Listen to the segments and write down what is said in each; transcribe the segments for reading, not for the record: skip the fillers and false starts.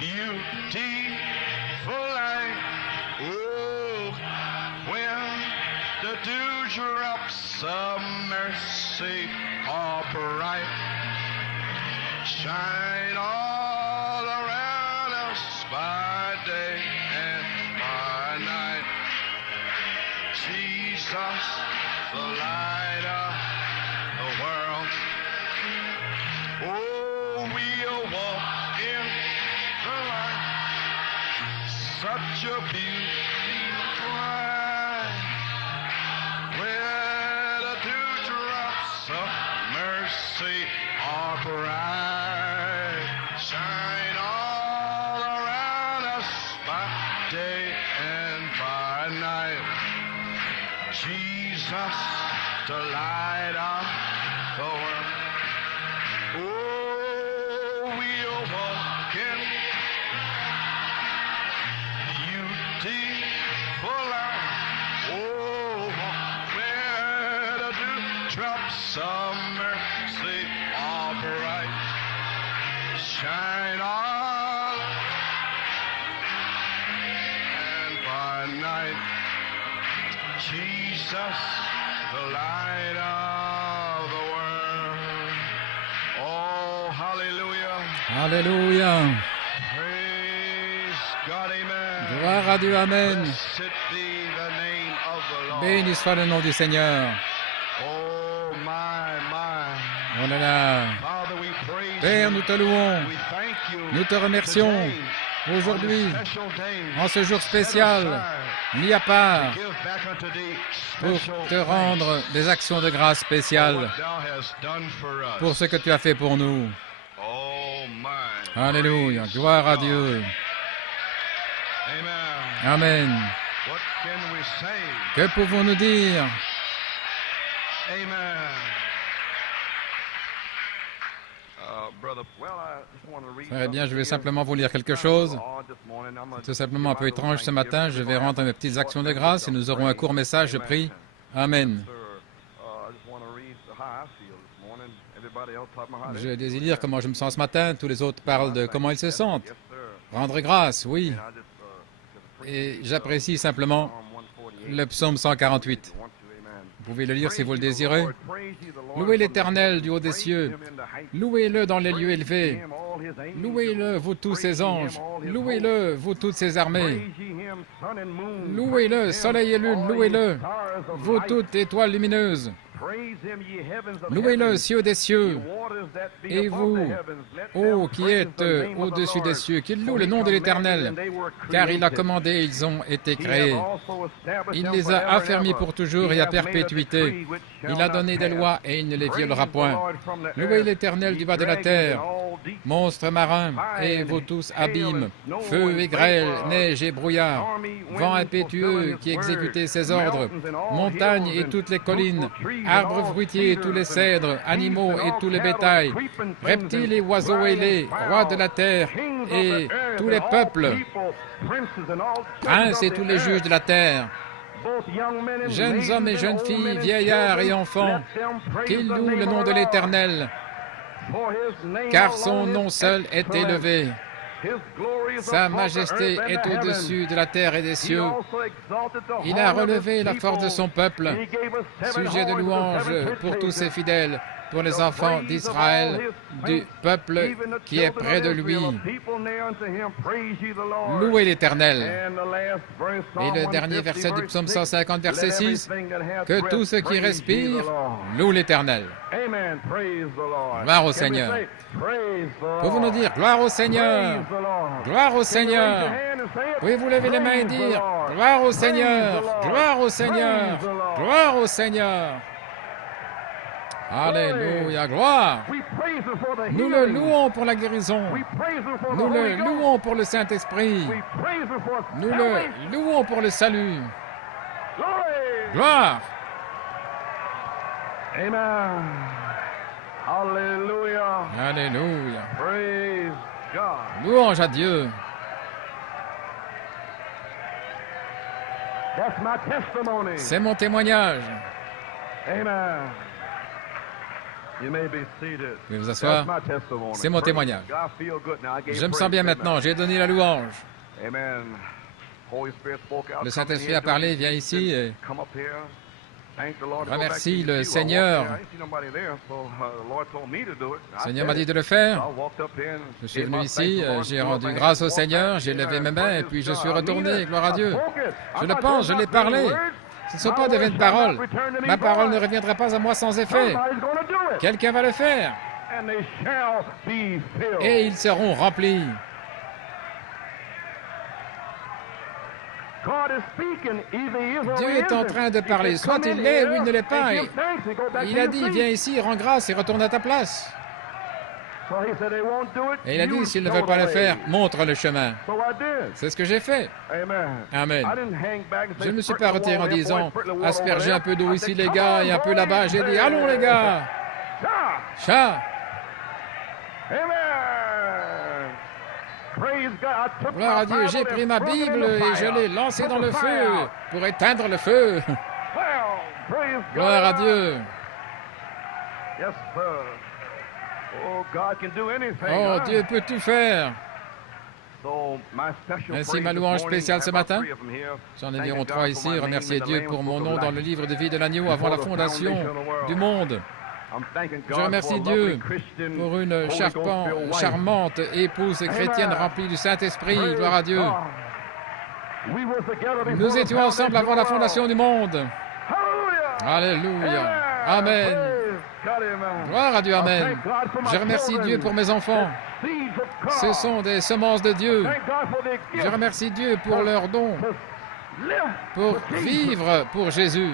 beautiful light. Oh, when the dewdrops of mercy are bright, shine all around us by day and by night. Jesus, the light of the world. Oh, we'll walk in the light, such a beautiful light, where the dewdrops of mercy are bright, shine all around us by day and by night. Jesus, the light of the world. Oh, we'll walk in beautiful light. Oh, where the dewdrops of mercy are bright, shine all and by night. Jesus, the light of the world. Oh, hallelujah. Alléluia. Praise God, amen. Gloire à Dieu, Amen. Blessed be the name of the Lord. Béni soit le nom du Seigneur. Oh, my. Oh là là. Father, we praise Père, you. nous te louons. We thank you. Nous te remercions Today, aujourd'hui, on this special day, en ce jour set spécial, aside mis à part, to give back unto thee pour special te rendre thanks des actions de grâce for spéciales what thou hast done for us. pour ce que tu as fait pour nous. Oh, my. Alléluia. Praise Gloire à God. Dieu. Amen. Amen. What can we say? Que pouvons-nous dire? Amen. Très bien, je vais simplement vous lire quelque chose. C'est simplement un peu étrange ce matin. Je vais rendre mes petites actions de grâce et nous aurons un court message. Je prie. Amen. Je désire dire comment je me sens ce matin. Tous les autres parlent de comment ils se sentent. Rendre grâce, oui. Et j'apprécie simplement le psaume 148. Vous pouvez le lire si vous le désirez. Louez l'Éternel du haut des cieux. Louez-le dans les lieux élevés. Louez-le, vous tous ses anges. Louez-le, vous toutes ses armées. Louez-le, soleil et lune, louez-le, vous toutes étoiles lumineuses. Louez-le, cieux des cieux. Et vous, ô qui êtes au-dessus des cieux, qu'il loue le nom de l'Éternel, car il a commandé, ils ont été créés. Il les a affermis pour toujours et à perpétuité. Il a donné des lois et il ne les violera point. Louez l'Éternel du bas de la terre, monstres marins, et vous tous abîmes, feu et grêle, neige et brouillard, vent impétueux qui exécutez ses ordres, montagnes et toutes les collines, arbres fruitiers et tous les cèdres, animaux et tous les bétails, reptiles et oiseaux ailés, rois de la terre et tous les peuples, princes et tous les juges de la terre, jeunes hommes et jeunes filles, vieillards et enfants, qu'ils louent le nom de l'Éternel, car son nom seul est élevé. Sa majesté est au-dessus de la terre et des cieux. Il a relevé la force de son peuple, sujet de louange pour tous ses fidèles, pour les enfants d'Israël, du peuple qui est près de lui. Louez l'Éternel. Et le dernier verset du psaume 150, verset 6, que tout ce qui respire loue l'Éternel. Gloire au Seigneur. Pouvez-vous nous dire gloire au Seigneur? Gloire au Seigneur. Pouvez-vous lever les mains et dire gloire au Seigneur, gloire au Seigneur, gloire au Seigneur. Alléluia, gloire. Nous le louons pour la guérison. Nous le louons pour le Saint-Esprit. Nous le louons pour le salut. Gloire. Amen. Alléluia. Alléluia. Praise God. Louange à Dieu. That's my testimony. C'est mon témoignage. Amen. Vous pouvez vous asseoir. C'est mon témoignage. Je me sens bien maintenant. J'ai donné la louange. Le Saint-Esprit a parlé. Viens ici et remercie le Seigneur. Le Seigneur m'a dit de le faire. Je suis venu ici, j'ai rendu grâce au Seigneur, j'ai levé mes mains et puis je suis retourné. Gloire à Dieu. Je le pense, je l'ai parlé. Ce ne sont pas de vaines paroles. Ma parole ne reviendra pas à moi sans effet. Quelqu'un va le faire. Et ils seront remplis. Dieu est en train de parler. Soit il l'est ou il ne l'est pas. Et il a dit, viens ici, rends grâce et retourne à ta place. Et il a dit, s'ils ne veulent pas le faire, montre le chemin. C'est ce que j'ai fait. Amen. Je ne me suis pas retiré en disant, aspergez un peu d'eau ici, les gars, et un peu là-bas. J'ai dit, allons, les gars. Chat. Gloire à Dieu, j'ai pris ma Bible et je l'ai lancée dans le feu pour éteindre le feu. Gloire à Dieu. Oh, Dieu peut tout faire. Ainsi, ma louange spéciale ce matin. J'en ai environ 3 ici. Remercier Dieu pour mon nom dans le livre de vie de l'agneau avant la fondation du monde. Je remercie Dieu pour une charmante épouse chrétienne remplie du Saint-Esprit. Gloire à Dieu. Nous étions ensemble avant la fondation du monde. Alléluia. Amen. Gloire à Dieu. Amen. Je remercie Dieu pour mes enfants. Ce sont des semences de Dieu. Je remercie Dieu pour leur don, pour vivre pour Jésus.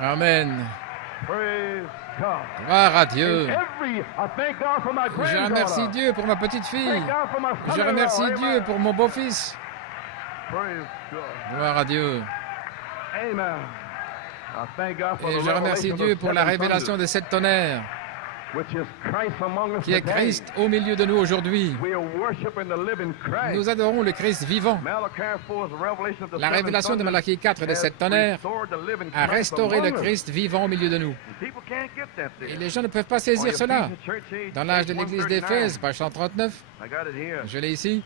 Amen. Gloire à Dieu. Je remercie Dieu pour ma petite fille. Je remercie Dieu pour mon beau-fils. Gloire à Dieu. Et je remercie Dieu pour la révélation des 7 tonnerres, qui est Christ au milieu de nous aujourd'hui. Nous adorons le Christ vivant. La révélation de Malachie 4 des 7 tonnerres a restauré le Christ vivant au milieu de nous. Et les gens ne peuvent pas saisir cela. Dans l'âge de l'Église d'Éphèse, page 139, je l'ai ici,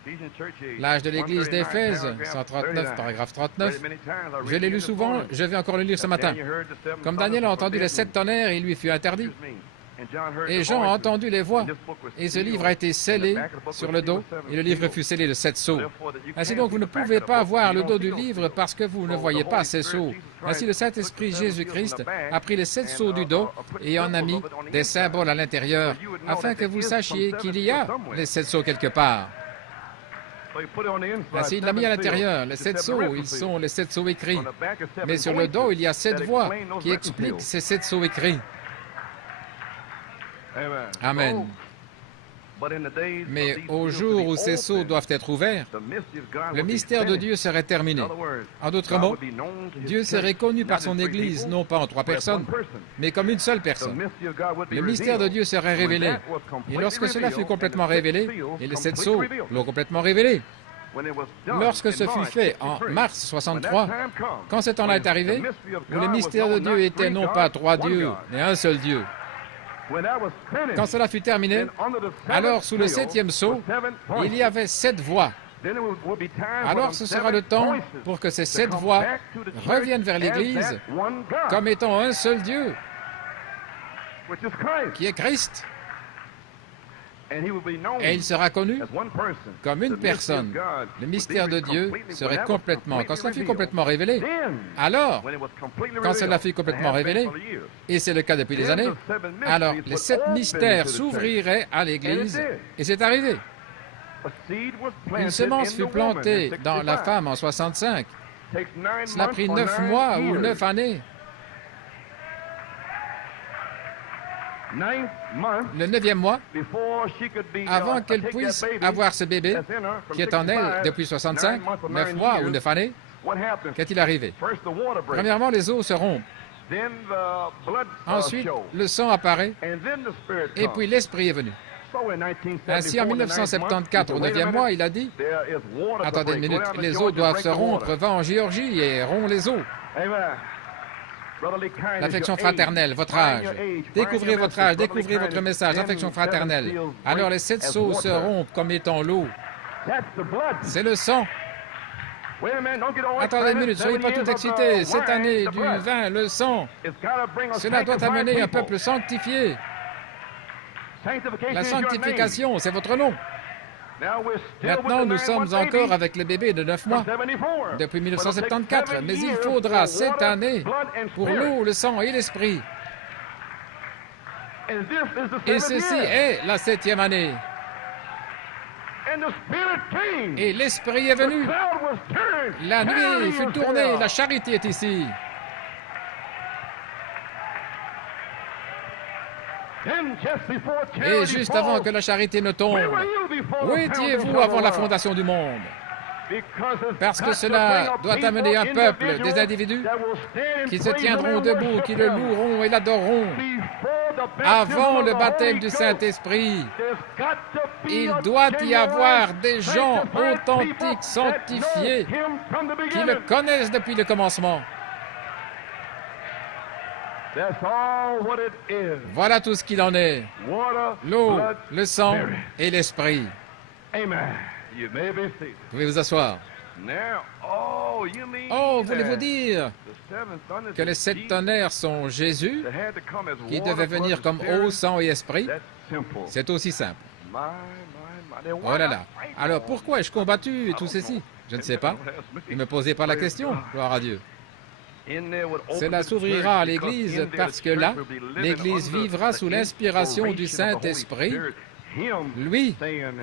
l'âge de l'Église d'Éphèse, 139, paragraphe 39, je l'ai lu souvent, je vais encore le lire ce matin. Comme Daniel a entendu les 7 tonnerres, il lui fut interdit. Et Jean a entendu les voix, et ce livre a été scellé sur le dos, et le livre fut scellé de 7 sceaux. Ainsi donc, vous ne pouvez pas voir le dos du livre parce que vous ne voyez pas ces sceaux. Ainsi, le Saint-Esprit Jésus-Christ a pris les 7 sceaux du dos et en a mis des symboles à l'intérieur, afin que vous sachiez qu'il y a les 7 sceaux quelque part. Ainsi, il l'a mis à l'intérieur. Les 7 sceaux, ils sont les 7 sceaux écrits. Mais sur le dos, il y a 7 voix qui expliquent ces 7 sceaux écrits. Amen. Mais au jour où ces sceaux doivent être ouverts, le mystère de Dieu serait terminé. En d'autres mots, Dieu serait connu par son Église, non pas en 3 personnes, mais comme une seule personne. Le mystère de Dieu serait révélé. Et lorsque cela fut complètement révélé, et les 7 sceaux l'ont complètement révélé, lorsque ce fut fait en mars 63, quand ce temps-là est arrivé, où le mystère de Dieu était non pas 3 dieux, mais un seul Dieu, quand cela fut terminé, alors sous le 7e sceau, il y avait 7 voix. Alors ce sera le temps pour que ces 7 voix reviennent vers l'Église comme étant un seul Dieu, qui est Christ. Et il sera connu comme une personne. Le mystère de Dieu serait complètement, quand cela fut complètement révélé, alors, quand cela fut complètement révélé, et c'est le cas depuis des années, alors les 7 mystères s'ouvriraient à l'Église, et c'est arrivé. Une semence fut plantée dans la femme en 65. Cela a pris 9 mois ou 9 années. Le 9e mois, avant qu'elle puisse avoir ce bébé qui est en elle depuis 65, 9 mois ou 9 années, qu'est-il arrivé? Premièrement, les os se rompent. Ensuite, le sang apparaît, et puis l'esprit est venu. Ainsi, en 1974, au 9e mois, il a dit, « Attendez une minute, les os doivent se rompre, va en Géorgie et rompt les os. » L'affection fraternelle, votre âge. Découvrez votre âge, découvrez votre message, l'affection fraternelle. Alors les 7 sceaux se rompent comme étant l'eau. C'est le sang. Attendez une minute, ne soyez pas tout excités. Cette année du vin, le sang, cela doit amener un peuple sanctifié. La sanctification, c'est votre nom. Maintenant, nous sommes encore avec le bébé de 9 mois, depuis 1974, mais il faudra cette année pour l'eau, le sang et l'esprit. Et ceci est la 7e année. Et l'esprit est venu. La nuit fut tournée, la charité est ici. Et juste avant que la charité ne tombe, où étiez-vous avant la fondation du monde? Parce que cela doit amener un peuple, des individus, qui se tiendront debout, qui le loueront et l'adoreront. Avant le baptême du Saint-Esprit, il doit y avoir des gens authentiques, sanctifiés, qui le connaissent depuis le commencement. Voilà tout ce qu'il en est. L'eau, le sang et l'esprit. Vous pouvez vous asseoir. Oh, voulez-vous dire que les 7 tonnerres sont Jésus, qui devait venir comme eau, sang et esprit? C'est aussi simple. Oh là là. Alors pourquoi ai-je combattu tout ceci? Je ne sais pas. Ne me posez pas la question, gloire à Dieu. Cela s'ouvrira à l'Église parce que là, l'Église vivra sous l'inspiration du Saint-Esprit. Lui,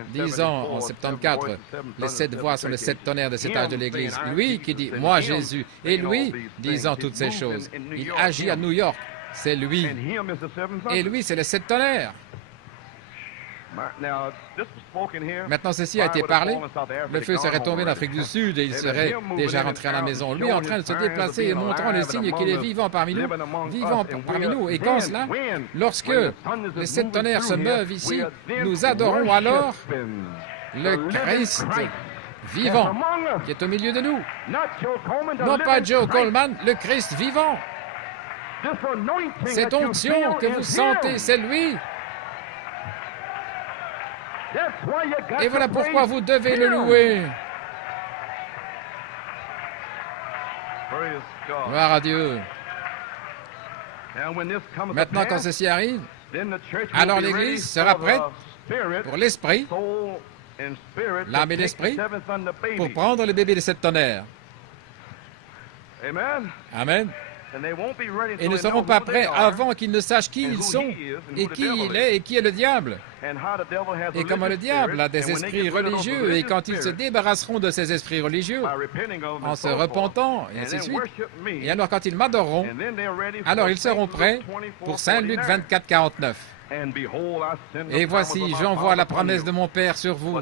disant en 74, les 7 voix sont les 7 tonnerres de cet âge de l'Église. Lui qui dit, moi Jésus. Et lui, disant toutes ces choses. Il agit à New York. C'est lui. Et lui, c'est les 7 tonnerres. Maintenant, ceci a été parlé. Le feu serait tombé en Afrique du Sud et il serait déjà rentré à la maison. Lui en train de se déplacer et montrant les signes qu'il est vivant parmi nous. Et quand cela, lorsque les 7 tonnerres se meuvent ici, nous adorons alors le Christ vivant qui est au milieu de nous. Non pas Joe Coleman, le Christ vivant. Cette onction que vous sentez, c'est lui. Et voilà pourquoi vous devez le louer. Gloire à Dieu. Maintenant, quand ceci arrive, alors l'Église sera prête pour l'esprit, l'âme et l'esprit, pour prendre le bébé de 7 tonnerres. Amen. Et ne seront pas prêts avant qu'ils ne sachent qui ils sont, et qui il est, et qui est le diable. Et comment le diable a des esprits religieux, et quand ils se débarrasseront de ces esprits religieux, en se repentant, et ainsi de suite, et alors quand ils m'adoreront, alors ils seront prêts pour Saint Luc 24, 49. Et voici, j'envoie la promesse de mon Père sur vous.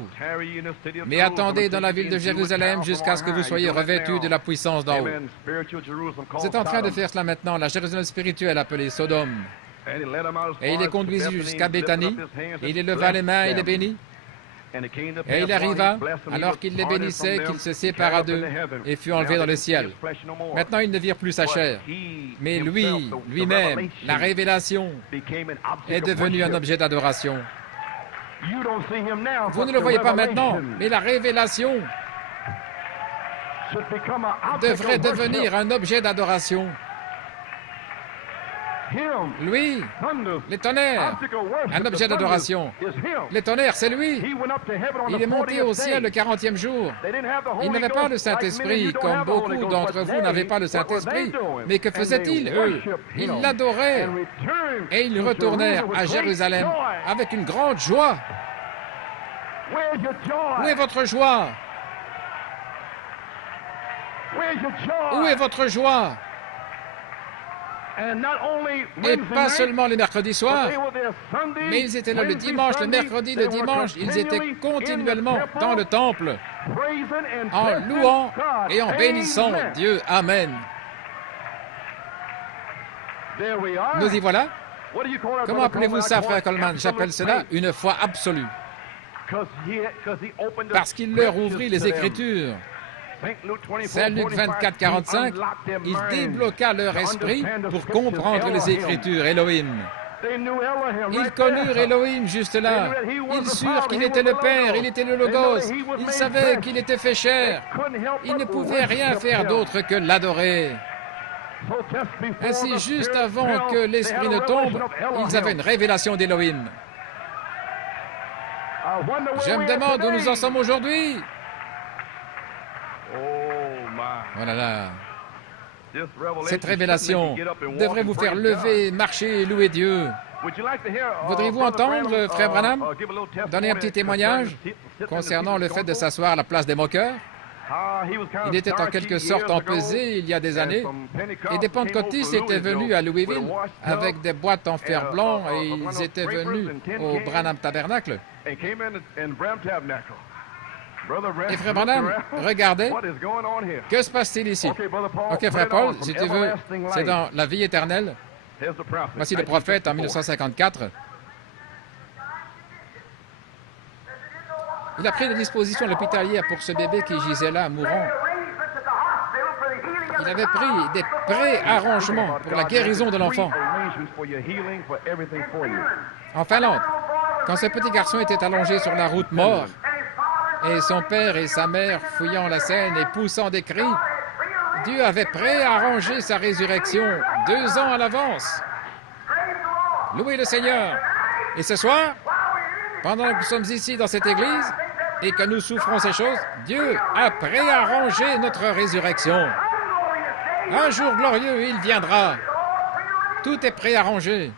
Mais attendez dans la ville de Jérusalem jusqu'à ce que vous soyez revêtus de la puissance d'en haut. C'est en train de faire cela maintenant, la Jérusalem spirituelle appelée Sodome. Et il les conduisit jusqu'à Béthanie, et il les leva les mains et les bénit. Et il arriva, alors qu'il les bénissait, qu'il se sépara d'eux et fut enlevé dans le ciel. Maintenant, ils ne virent plus sa chair. Mais lui-même, la révélation, est devenu un objet d'adoration. Vous ne le voyez pas maintenant, mais la révélation devrait devenir un objet d'adoration. Lui, les tonnerres, un objet d'adoration. Les tonnerres, c'est lui. Il est monté au ciel le 40e jour. Il n'avait pas le Saint-Esprit, comme beaucoup d'entre vous n'avaient pas le Saint-Esprit. Mais que faisaient-ils, eux? Ils l'adoraient. Et ils retournèrent à Jérusalem avec une grande joie. Où est votre joie? Où est votre joie? Et pas seulement les mercredis soirs, mais ils étaient là le dimanche, le mercredi, le dimanche. Ils étaient continuellement dans le temple, en louant et en bénissant Dieu. Amen. Nous y voilà. Comment appelez-vous ça, frère Coleman? J'appelle cela une foi absolue. Parce qu'il leur ouvrit les Écritures. Saint Luc 24, 45, il débloqua leur esprit pour comprendre les Écritures, Elohim. Ils connurent Elohim juste là. Ils surent qu'il était le Père, il était le Logos. Ils savaient qu'il était fait chair. Ils ne pouvaient rien faire d'autre que l'adorer. Ainsi, juste avant que l'Esprit ne tombe, ils avaient une révélation d'Elohim. Je me demande où nous en sommes aujourd'hui. Voilà là. Cette révélation devrait vous faire lever, marcher et louer Dieu. Voudriez-vous entendre, frère Branham, donner un petit témoignage concernant le fait de s'asseoir à la place des moqueurs? Il était en quelque sorte empesé il y a des années, et des pentecôtistes étaient venus à Louisville avec des boîtes en fer blanc, et ils étaient venus au Branham Tabernacle. Et frère Branham, regardez, que se passe-t-il ici? Ok, frère Paul, si tu veux, c'est dans la vie éternelle. Voici le prophète en 1954. Il a pris des dispositions l'hôpitalière pour ce bébé qui gisait là, mourant. Il avait pris des pré-arrangements pour la guérison de l'enfant. En Finlande, quand ce petit garçon était allongé sur la route mort, et son père et sa mère fouillant la scène et poussant des cris, Dieu avait pré-arrangé sa résurrection 2 ans à l'avance. Louez le Seigneur. Et ce soir, pendant que nous sommes ici dans cette église et que nous souffrons ces choses, Dieu a pré-arrangé notre résurrection. Un jour glorieux, il viendra. Tout est pré-arrangé.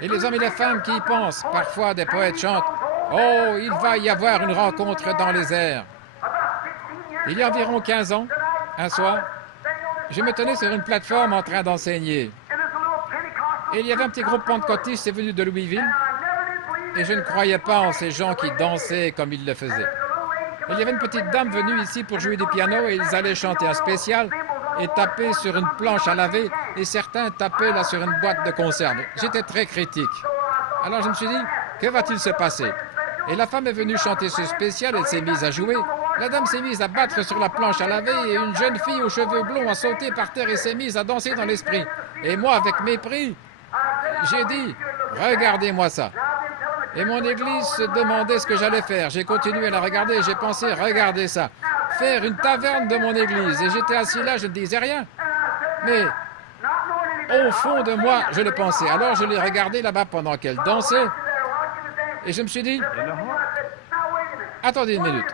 Et les hommes et les femmes qui y pensent, parfois des poètes chantent « Oh, il va y avoir une rencontre dans les airs. » Il y a environ 15 ans, un soir, je me tenais sur une plateforme en train d'enseigner. Et il y avait un petit groupe pentecôtiste venu de Louisville, et je ne croyais pas en ces gens qui dansaient comme ils le faisaient. Il y avait une petite dame venue ici pour jouer du piano, et ils allaient chanter un spécial et taper sur une planche à laver, et certains tapaient là sur une boîte de conserve. J'étais très critique. Alors je me suis dit, que va-t-il se passer? Et la femme est venue chanter ce spécial, elle s'est mise à jouer. La dame s'est mise à battre sur la planche à laver et une jeune fille aux cheveux blonds a sauté par terre et s'est mise à danser dans l'esprit. Et moi, avec mépris, j'ai dit, regardez-moi ça. Et mon église se demandait ce que j'allais faire. J'ai continué à la regarder et j'ai pensé, regardez ça. Faire une taverne de mon église. Et j'étais assis là, je ne disais rien. Mais au fond de moi, je le pensais. Alors je l'ai regardée là-bas pendant qu'elle dansait. Et je me suis dit, attendez une minute.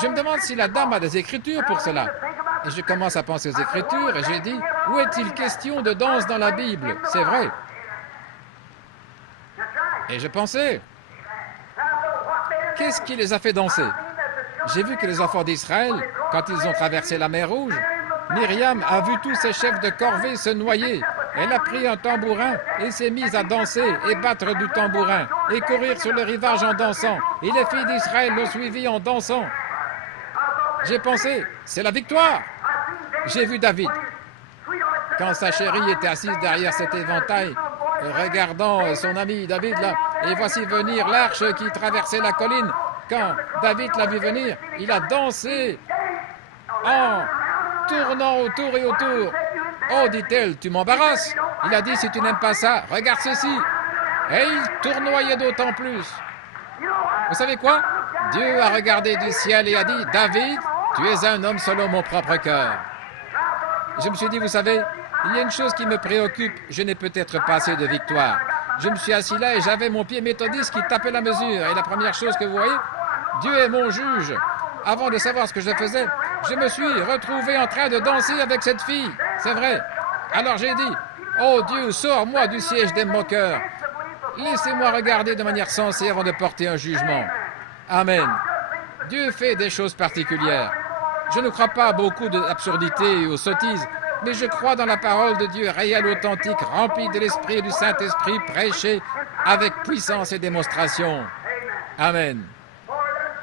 Je me demande si la dame a des écritures pour cela. Et je commence à penser aux écritures et j'ai dit, où est-il question de danse dans la Bible? C'est vrai. Et je pensais, qu'est-ce qui les a fait danser? J'ai vu que les enfants d'Israël, quand ils ont traversé la mer Rouge, Myriam a vu tous ses chefs de corvée se noyer. Elle a pris un tambourin et s'est mise à danser et battre du tambourin et courir sur le rivage en dansant. Et les filles d'Israël l'ont suivi en dansant. J'ai pensé, c'est la victoire. J'ai vu David, quand sa chérie était assise derrière cet éventail, regardant son ami David là, et voici venir l'arche qui traversait la colline. Quand David l'a vu venir, il a dansé en tournant autour et autour. Oh, dit-elle, tu m'embarrasses. Il a dit, si tu n'aimes pas ça, regarde ceci. Et il tournoyait d'autant plus. Vous savez quoi? Dieu a regardé du ciel et a dit, David, tu es un homme selon mon propre cœur. Je me suis dit, vous savez, il y a une chose qui me préoccupe, je n'ai peut-être pas assez de victoire. Je me suis assis là et j'avais mon pied méthodiste qui tapait la mesure. Et la première chose que vous voyez, Dieu est mon juge. Avant de savoir ce que je faisais, je me suis retrouvé en train de danser avec cette fille. C'est vrai. Alors j'ai dit, oh Dieu, sors-moi du siège des moqueurs. Laissez-moi regarder de manière sensée avant de porter un jugement. Amen. Dieu fait des choses particulières. Je ne crois pas à beaucoup d'absurdités et aux sottises, mais je crois dans la parole de Dieu réelle, authentique, remplie de l'Esprit et du Saint-Esprit, prêchée avec puissance et démonstration. Amen.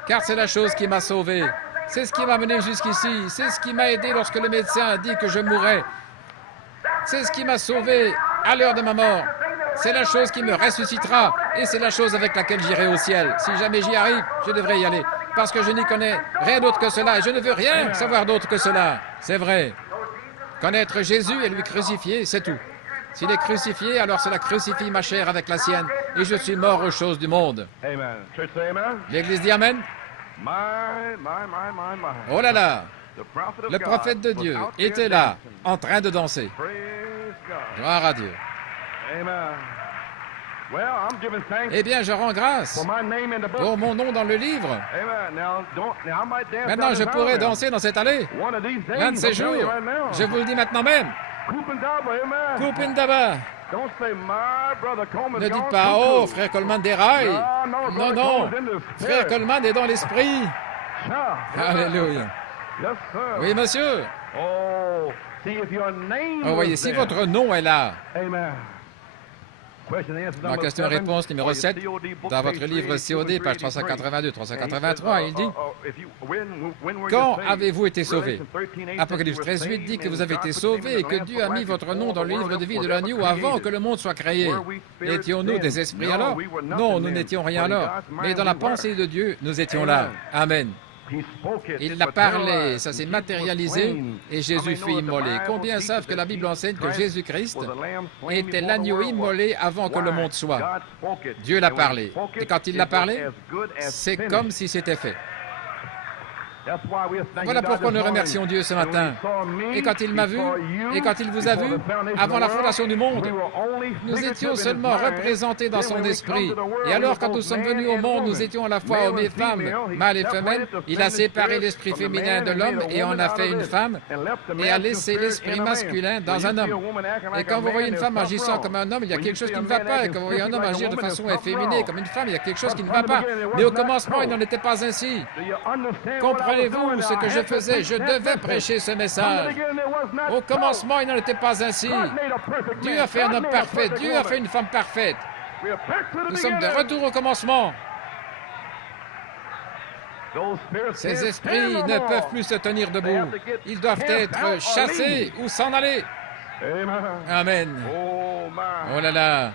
Car c'est la chose qui m'a sauvé. C'est ce qui m'a mené jusqu'ici. C'est ce qui m'a aidé lorsque le médecin a dit que je mourrais. C'est ce qui m'a sauvé à l'heure de ma mort. C'est la chose qui me ressuscitera et c'est la chose avec laquelle j'irai au ciel. Si jamais j'y arrive, je devrais y aller. parce que je n'y connais rien d'autre que cela. Et je ne veux rien savoir d'autre que cela. C'est vrai. Connaître Jésus et lui crucifier, c'est tout. S'il est crucifié, alors cela crucifie ma chair avec la sienne. Et je suis mort aux choses du monde. L'Église dit Amen. Oh là là! Le prophète de Dieu était là, en train de danser. Gloire à Dieu. Eh bien, je rends grâce pour mon nom dans le livre. Maintenant, je pourrais danser dans cette allée. L'un de ces jours, je vous le dis maintenant même. Kupindaba. Ne dites pas, oh, frère Coleman déraille. Non, non. Frère Coleman est dans l'esprit. Alléluia. Oui, monsieur. Oh, voyez, si votre nom est là. Dans la question-réponse numéro 7, dans votre livre COD, page 382-383, il dit « Quand avez-vous été sauvés » Apocalypse 13:8 dit que vous avez été sauvés et que Dieu a mis votre nom dans le livre de vie de l'agneau avant que le monde soit créé. Étions-nous des esprits alors? Non, nous n'étions rien alors. Mais dans la pensée de Dieu, nous étions là. Amen. Il l'a parlé, ça s'est matérialisé et Jésus fut immolé. Combien savent que la Bible enseigne que Jésus-Christ était l'agneau immolé avant que le monde soit? Dieu l'a parlé. Et quand il l'a parlé, c'est comme si c'était fait. Voilà pourquoi nous remercions Dieu ce matin. Et quand il m'a vu, et quand il vous a vu, avant la fondation du monde, nous étions seulement représentés dans son esprit. Et alors, quand nous sommes venus au monde, nous étions à la fois hommes et femmes, mâles et femelles. Il a séparé l'esprit féminin de l'homme et en a fait une femme, et a laissé l'esprit masculin dans un homme. Et quand vous voyez une femme agissant comme un homme, il y a quelque chose qui ne va pas. Et quand vous voyez un homme agir de façon efféminée comme une femme, il y a quelque chose qui ne va pas. Mais au commencement, il n'en était pas ainsi. Comprenez-vous ce que je faisais? Je devais prêcher ce message. Au commencement, il n'en était pas ainsi. Dieu a fait un homme parfait. Dieu a fait une femme parfaite. Nous sommes de retour au commencement. Ces esprits ne peuvent plus se tenir debout. Ils doivent être chassés ou s'en aller. Amen. Oh là là.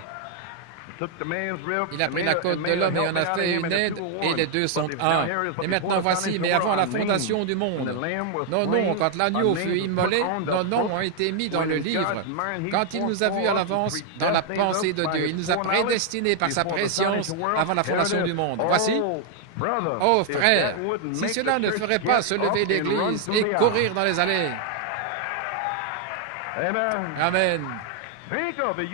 Il a pris la côte de l'homme et en a fait une aide, et les deux sont un. Et maintenant voici, mais avant la fondation du monde, nos noms, quand l'agneau fut immolé, nos noms ont été mis dans le livre. Quand il nous a vus à l'avance dans la pensée de Dieu, il nous a prédestinés par sa préscience avant la fondation du monde. Voici. Oh frère, si cela ne ferait pas se lever l'Église et courir dans les allées. Amen.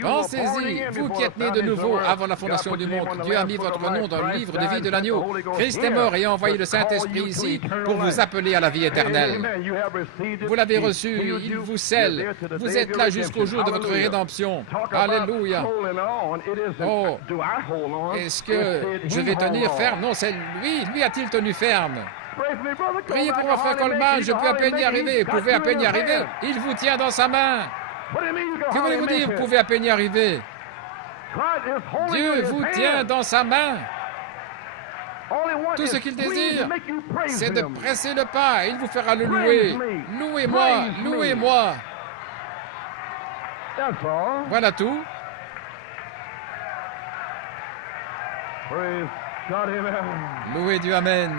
Pensez-y, vous qui êtes nés de nouveau avant la fondation du monde, Dieu a mis votre nom dans le livre de vie de l'agneau. Christ est mort et a envoyé le Saint-Esprit ici pour vous appeler à la vie éternelle. Vous l'avez reçu, il vous scelle. Vous êtes là jusqu'au jour de votre rédemption. Alléluia. Oh, est-ce que je vais tenir ferme? Non, c'est lui. Lui a-t-il tenu ferme? Priez pour mon frère Coleman, je peux à peine y arriver. Vous pouvez à peine y arriver. Il vous tient dans sa main. Que voulez-vous dire? Vous pouvez à peine y arriver. Dieu vous tient dans sa main. Tout ce qu'il désire, c'est de presser le pas. Il vous fera le louer. Louez-moi, louez-moi. Voilà tout. Louez Dieu, Amen.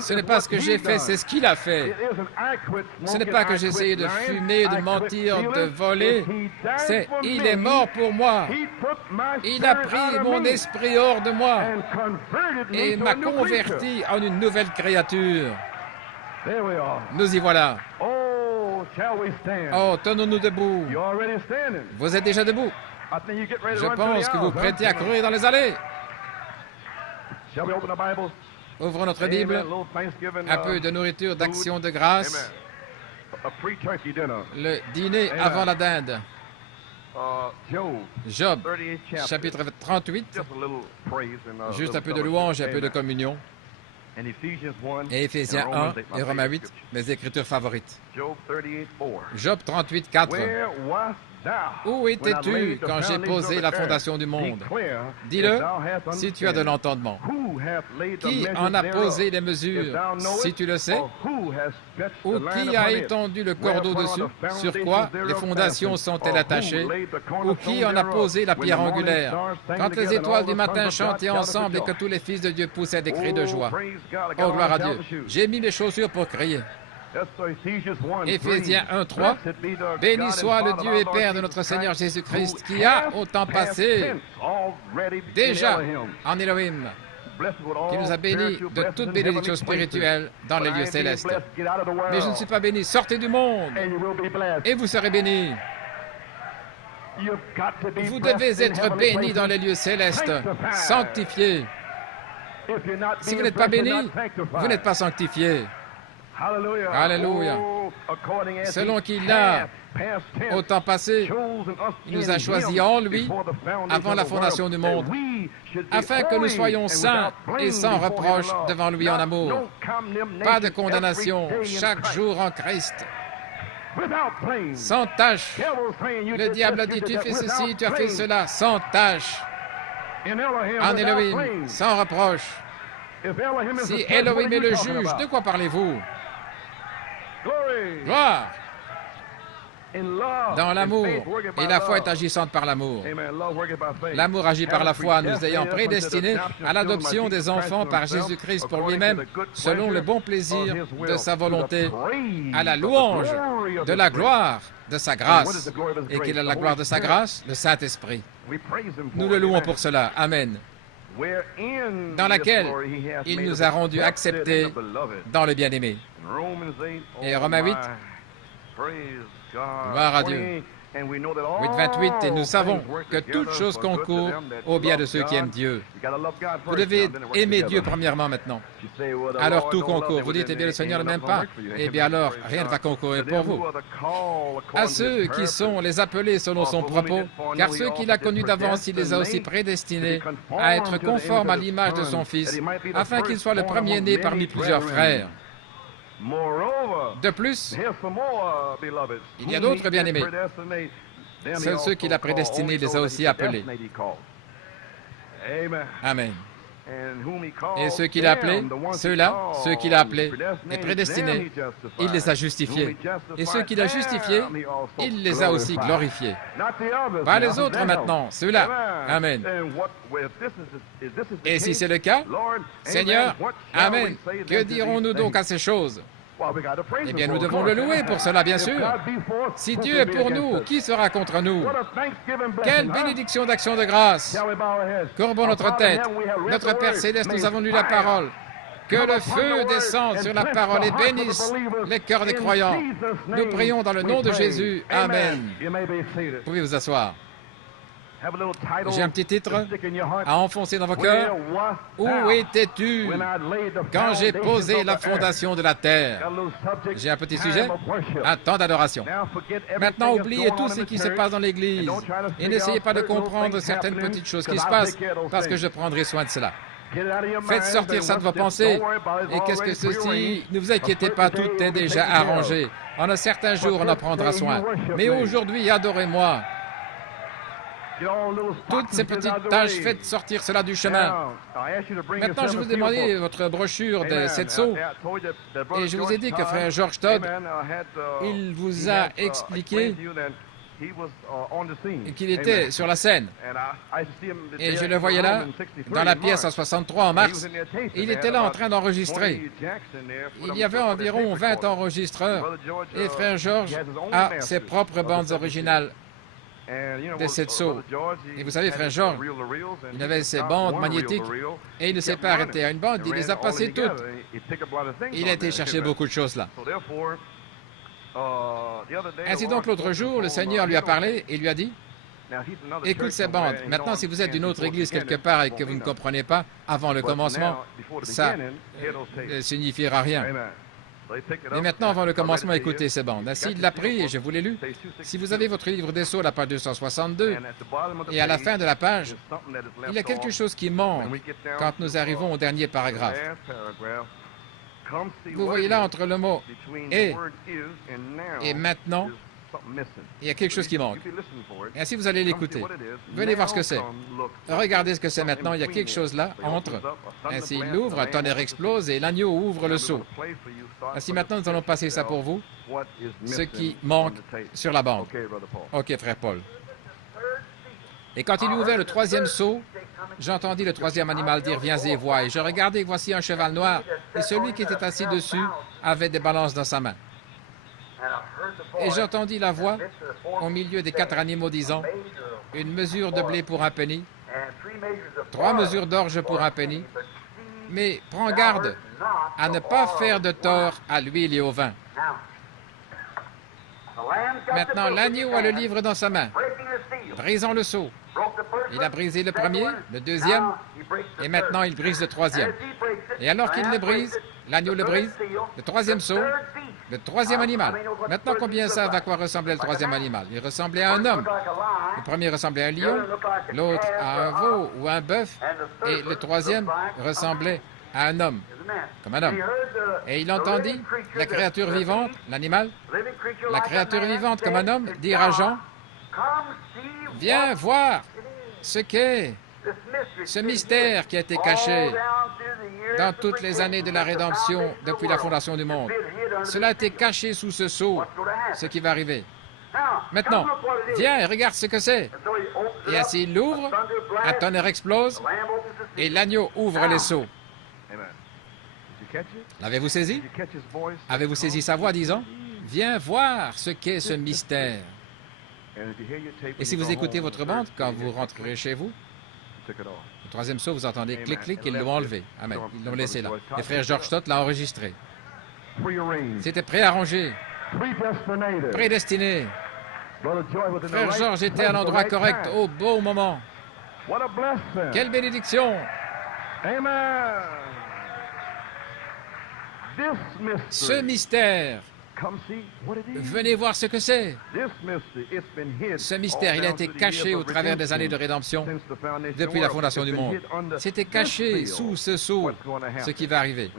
Ce n'est pas ce que j'ai fait, c'est ce qu'il a fait. Ce n'est pas que j'ai essayé de fumer, de mentir, de voler. C'est « Il est mort pour moi. Il a pris mon esprit hors de moi et m'a converti en une nouvelle créature. » Nous y voilà. Oh, tenons-nous debout. Vous êtes déjà debout. Je pense que vous prêtez à courir dans les allées. Ouvrons notre Bible, un peu de nourriture d'action de grâce, le dîner avant la dinde. Job, chapitre 38, juste un peu de louange et un peu de communion. Et Éphésiens 1 et Romains 8, mes écritures favorites. Job 38, 4. Où étais-tu quand j'ai posé la fondation du monde? Dis-le si tu as de l'entendement. Qui en a posé les mesures, si tu le sais? Ou qui a étendu le cordeau dessus? Sur quoi les fondations sont-elles attachées? Ou qui en a posé la pierre angulaire? Quand les étoiles du matin chantaient ensemble et que tous les fils de Dieu poussaient des cris de joie. Oh, gloire à Dieu. J'ai mis mes chaussures pour crier. Éphésiens 1:3. Béni soit le Dieu et Père de notre Seigneur Jésus-Christ, qui a, au temps passé, déjà en Elohim, qui nous a bénis de toute bénédiction spirituelle dans les lieux célestes. Mais je ne suis pas béni. Sortez du monde et vous serez bénis. Vous devez être bénis dans les lieux célestes, sanctifiés. Si vous n'êtes pas béni, vous n'êtes pas sanctifié. Alléluia. Selon qu'il a, au temps passé, il nous a choisis en lui, avant la fondation du monde, afin que nous soyons saints et sans reproche devant lui en amour. Pas de condamnation, chaque jour en Christ. Sans tâche. Le diable a dit, tu fais ceci, tu as fait cela, sans tâche. En Elohim, sans reproche. Si Elohim est le juge, de quoi parlez-vous? Gloire! Dans l'amour, et la foi est agissante par l'amour. L'amour agit par la foi, nous ayant prédestinés à l'adoption des enfants par Jésus-Christ pour lui-même, selon le bon plaisir de sa volonté, à la louange de la gloire de sa grâce. Et qu'il a la gloire de sa grâce, le Saint-Esprit. Nous le louons pour cela. Amen. Dans laquelle il nous a rendus acceptés dans le bien-aimé. Et Romains 8, gloire à Dieu. 8:28, et nous savons que toute chose concourt au bien de ceux qui aiment Dieu. Vous devez aimer Dieu premièrement maintenant. Alors tout concourt. Vous dites, eh bien le Seigneur ne m'aime pas. Eh bien alors, rien ne va concourir pour vous. À ceux qui sont les appelés selon son propos, car ceux qu'il a connus d'avance, il les a aussi prédestinés à être conformes à l'image de son Fils, afin qu'il soit le premier-né parmi plusieurs frères. De plus, il y a d'autres bien-aimés. Seuls ceux qu'il a prédestinés les a aussi appelés. Amen. Et ceux qu'il a appelés, ceux-là, ceux qu'il a appelés et prédestinés, il les a justifiés. Et ceux qu'il a justifiés, il les a aussi glorifiés. Pas les autres maintenant, ceux-là. Amen. Et si c'est le cas, Seigneur, Amen, que dirons-nous donc à ces choses? Eh bien, nous devons le louer pour cela, bien sûr. Si Dieu est pour nous, qui sera contre nous? Quelle bénédiction d'action de grâce! Courbons notre tête. Notre Père Céleste, nous avons lu la parole. Que le feu descende sur la parole et bénisse les cœurs des croyants. Nous prions dans le nom de Jésus. Amen. Vous pouvez vous asseoir. J'ai un petit titre à enfoncer dans vos cœurs. Où étais-tu quand j'ai posé la fondation de la terre? J'ai un petit sujet. Un temps d'adoration. Maintenant, oubliez tout ce qui se passe dans l'Église et n'essayez pas de comprendre certaines petites choses qui se passent parce que je prendrai soin de cela. Faites sortir ça de vos pensées. Et qu'est-ce que ceci? Ne vous inquiétez pas, tout est déjà arrangé. En un certain jour, on en prendra soin. Mais aujourd'hui, adorez-moi. Toutes ces petites tâches, faites sortir cela du chemin. Maintenant, je vous ai demandé votre brochure de Setso et je vous ai dit que frère George Todd, il vous a expliqué qu'il était sur la scène. Et je le voyais là, dans la pièce en 63, en mars. Il était là en train d'enregistrer. Il y avait environ 20 enregistreurs et frère George a ses propres bandes originales de Setso. Et vous savez, frère George, il avait ses bandes magnétiques et il ne s'est pas arrêté à une bande, il les a passées toutes. Il a été chercher beaucoup de choses là. Ainsi donc, l'autre jour, le Seigneur lui a parlé et lui a dit, écoute ces bandes. Maintenant, si vous êtes d'une autre église quelque part et que vous ne comprenez pas, avant le commencement, ça ne signifiera rien. Mais maintenant, avant le commencement, écoutez ces bandes. Ainsi, il l'a pris et je vous l'ai lu. Si vous avez votre livre des Sceaux, la page 262, et à la fin de la page, il y a quelque chose qui manque quand nous arrivons au dernier paragraphe. Vous voyez là, entre le mot « et » et « maintenant », Il y a quelque chose qui manque. Et ainsi, vous allez l'écouter. Venez voir ce que c'est. Regardez ce que c'est maintenant. Il y a quelque chose là, entre. Ainsi, il l'ouvre, un tonnerre explose et l'agneau ouvre le seau. Ainsi, maintenant, nous allons passer ça pour vous. Ce qui manque sur la bande. OK, frère Paul. Et quand il ouvrait le troisième seau, j'entendis le troisième animal dire « Viens et vois ». Et je regardai, voici un cheval noir, et celui qui était assis dessus avait des balances dans sa main. Et j'entendis la voix au milieu des 4 animaux disant « Une mesure de blé pour un penny, 3 mesures d'orge pour un penny, mais prends garde à ne pas faire de tort à l'huile et au vin. » Maintenant, l'agneau a le livre dans sa main. Brisons le seau. Il a brisé le premier, le deuxième, et maintenant il brise le troisième. Et alors qu'il le brise, l'agneau le brise, le troisième seau, le troisième animal. Maintenant, combien savent à quoi ressemblait le troisième animal? Il ressemblait à un homme. Le premier ressemblait à un lion, l'autre à un veau ou un bœuf, et le troisième ressemblait à un homme, comme un homme. Et il entendit la créature vivante, l'animal, la créature vivante comme un homme, dire à Jean, « Viens voir ce qu'est ce mystère qui a été caché dans toutes les années de la rédemption depuis la fondation du monde. Cela a été caché sous ce sceau, ce qui va arriver. Maintenant, viens et regarde ce que c'est. » Et ainsi il l'ouvre, un tonnerre explose, et l'agneau ouvre les seaux. L'avez-vous saisi? Avez-vous saisi sa voix disant, « Viens voir ce qu'est ce mystère. » Et si vous écoutez votre bande, quand vous rentrerez chez vous, le troisième seau, vous entendez clic-clic, ils l'ont enlevé. Amen. Ils l'ont laissé là. Et frère George Stott l'a enregistré. C'était préarrangé, prédestiné. Frère George était à l'endroit correct, au bon moment. Quelle bénédiction! Ce mystère, venez voir ce que c'est. Ce mystère, il a été caché au travers des années de rédemption depuis la fondation du monde. C'était caché sous ce sceau, ce qui va arriver.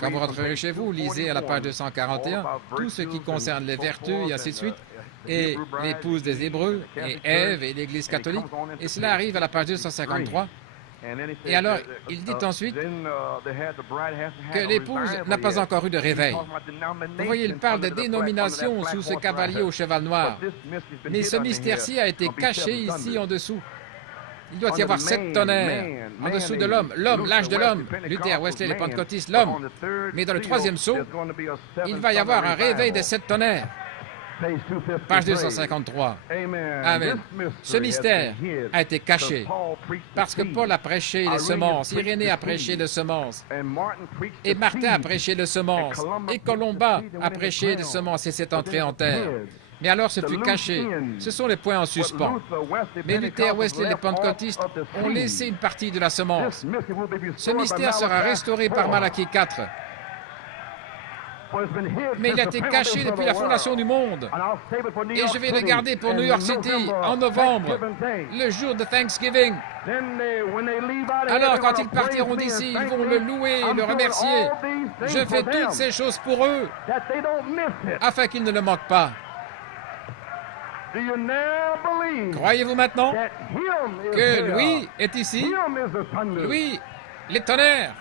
Quand vous rentrerez chez vous, lisez à la page 241 tout ce qui concerne les vertus et ainsi de suite, et l'épouse des Hébreux, et Ève et l'Église catholique, et cela arrive à la page 253. Et alors, il dit ensuite que l'épouse n'a pas encore eu de réveil. Vous voyez, il parle de dénomination sous ce cavalier au cheval noir. Mais ce mystère-ci a été caché ici en dessous. Il doit y avoir 7 tonnerres en dessous de l'homme. L'homme, l'âge de l'homme. Luther, Wesley, les pentecôtistes, l'homme. Mais dans le troisième sceau, il va y avoir un réveil des 7 tonnerres. Page 253. Amen. Ce mystère a été caché parce que Paul a prêché les semences, Irénée a prêché les semences, et Martin a prêché les semences, et Colomba a prêché les semences et s'est entré en terre. Mais alors ce fut caché. Ce sont les points en suspens. Mais Luther, Wesley, les pentecôtistes ont laissé une partie de la semence. Ce mystère sera restauré par Malachie 4. Mais il a été caché depuis la fondation du monde. Et je vais le garder pour New York City en novembre, le jour de Thanksgiving. Alors, quand ils partiront d'ici, ils vont le louer et le remercier. Je fais toutes ces choses pour eux, afin qu'ils ne le manquent pas. Croyez-vous maintenant que lui est ici? Lui, les tonnerres.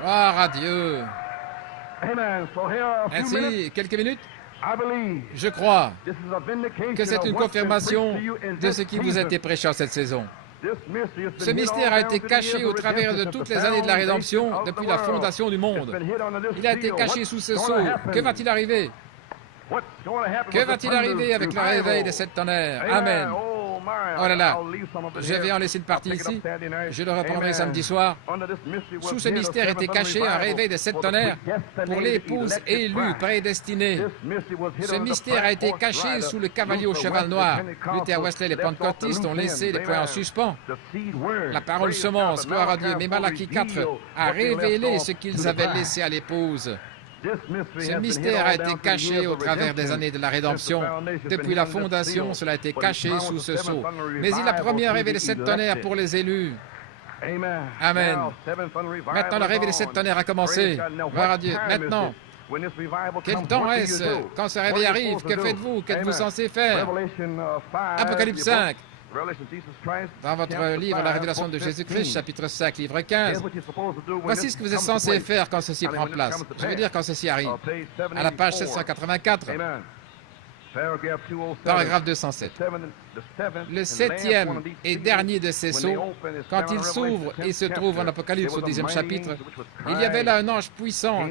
Gloire à Dieu. Ainsi, quelques minutes. Je crois que c'est une confirmation de ce qui vous a été prêché en cette saison. Ce mystère a été caché au travers de toutes les années de la rédemption depuis la fondation du monde. Il a été caché sous ce sceau. Que va-t-il arriver? Que va-t-il arriver avec le réveil des 7 tonnerres? Amen. Oh là là, je vais en laisser une partie ici. Je le reprendrai samedi soir. Sous ce mystère était caché un réveil de 7 tonnerres pour l'épouse élue, prédestinée. Ce mystère a été caché sous le cavalier au cheval noir. Luther, Wesley, les pentecôtistes ont laissé les points en suspens. La parole semence, gloire à Dieu. Mais Malachie 4 a révélé ce qu'ils avaient laissé à l'épouse. Ce mystère a été caché au travers des années de la rédemption. Depuis la fondation, cela a été caché sous ce sceau. Mais il a promis un réveil de 7 tonnerres pour les élus. Amen. Maintenant, le réveil des 7 tonnerres a commencé. Gloire à Dieu. Maintenant, Quel temps est-ce? Quand ce réveil arrive, que faites-vous? Qu'êtes-vous censé faire? Apocalypse 5. Dans votre livre, La Révélation de Jésus-Christ, chapitre 5, livre 15. Voici ce que vous êtes censé faire quand ceci prend place. Je veux dire quand ceci arrive. À la page 784. Paragraphe 207. Le septième et dernier de ces sceaux, quand il s'ouvre et se trouve en Apocalypse au 10e chapitre, il y avait là un ange puissant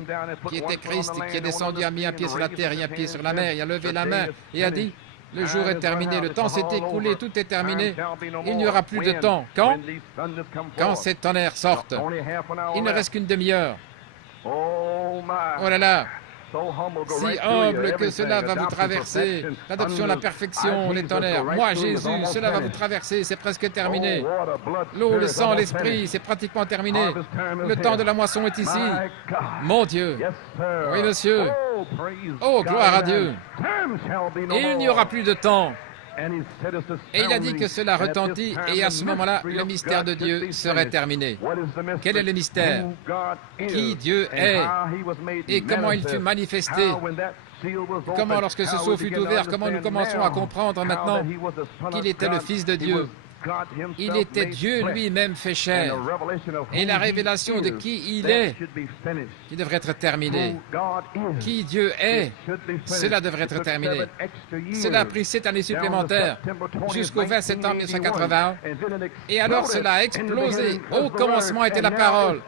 qui était Christ, qui est descendu, a mis un pied sur la terre et un pied sur la mer, il a levé la main et a dit: le jour est terminé, le temps s'est écoulé, tout est terminé, il n'y aura plus de temps. Quand? Quand ces tonnerres sortent. Il ne reste qu'une demi-heure. Oh là là! Si humble que cela va vous traverser, l'adoption, la perfection, les tonnerres. Moi, Jésus, cela va vous traverser, c'est presque terminé. L'eau, le sang, l'esprit, c'est pratiquement terminé. Le temps de la moisson est ici. Mon Dieu. Oui, monsieur. Oh, gloire à Dieu. Et il n'y aura plus de temps. Et il a dit que cela retentit, et à ce moment-là, le mystère de Dieu serait terminé. Quel est le mystère? Qui Dieu est et comment il fut manifesté? Comment, lorsque ce sceau fut ouvert, comment nous commençons à comprendre maintenant qu'il était le Fils de Dieu? Il était Dieu lui-même fait chair. Et la révélation de qui il est, qui devrait être terminée. Qui Dieu est, cela devrait être terminé. Cela a pris 7 années supplémentaires, jusqu'au 20 septembre 1981. Et alors cela a explosé. Au commencement était la parole.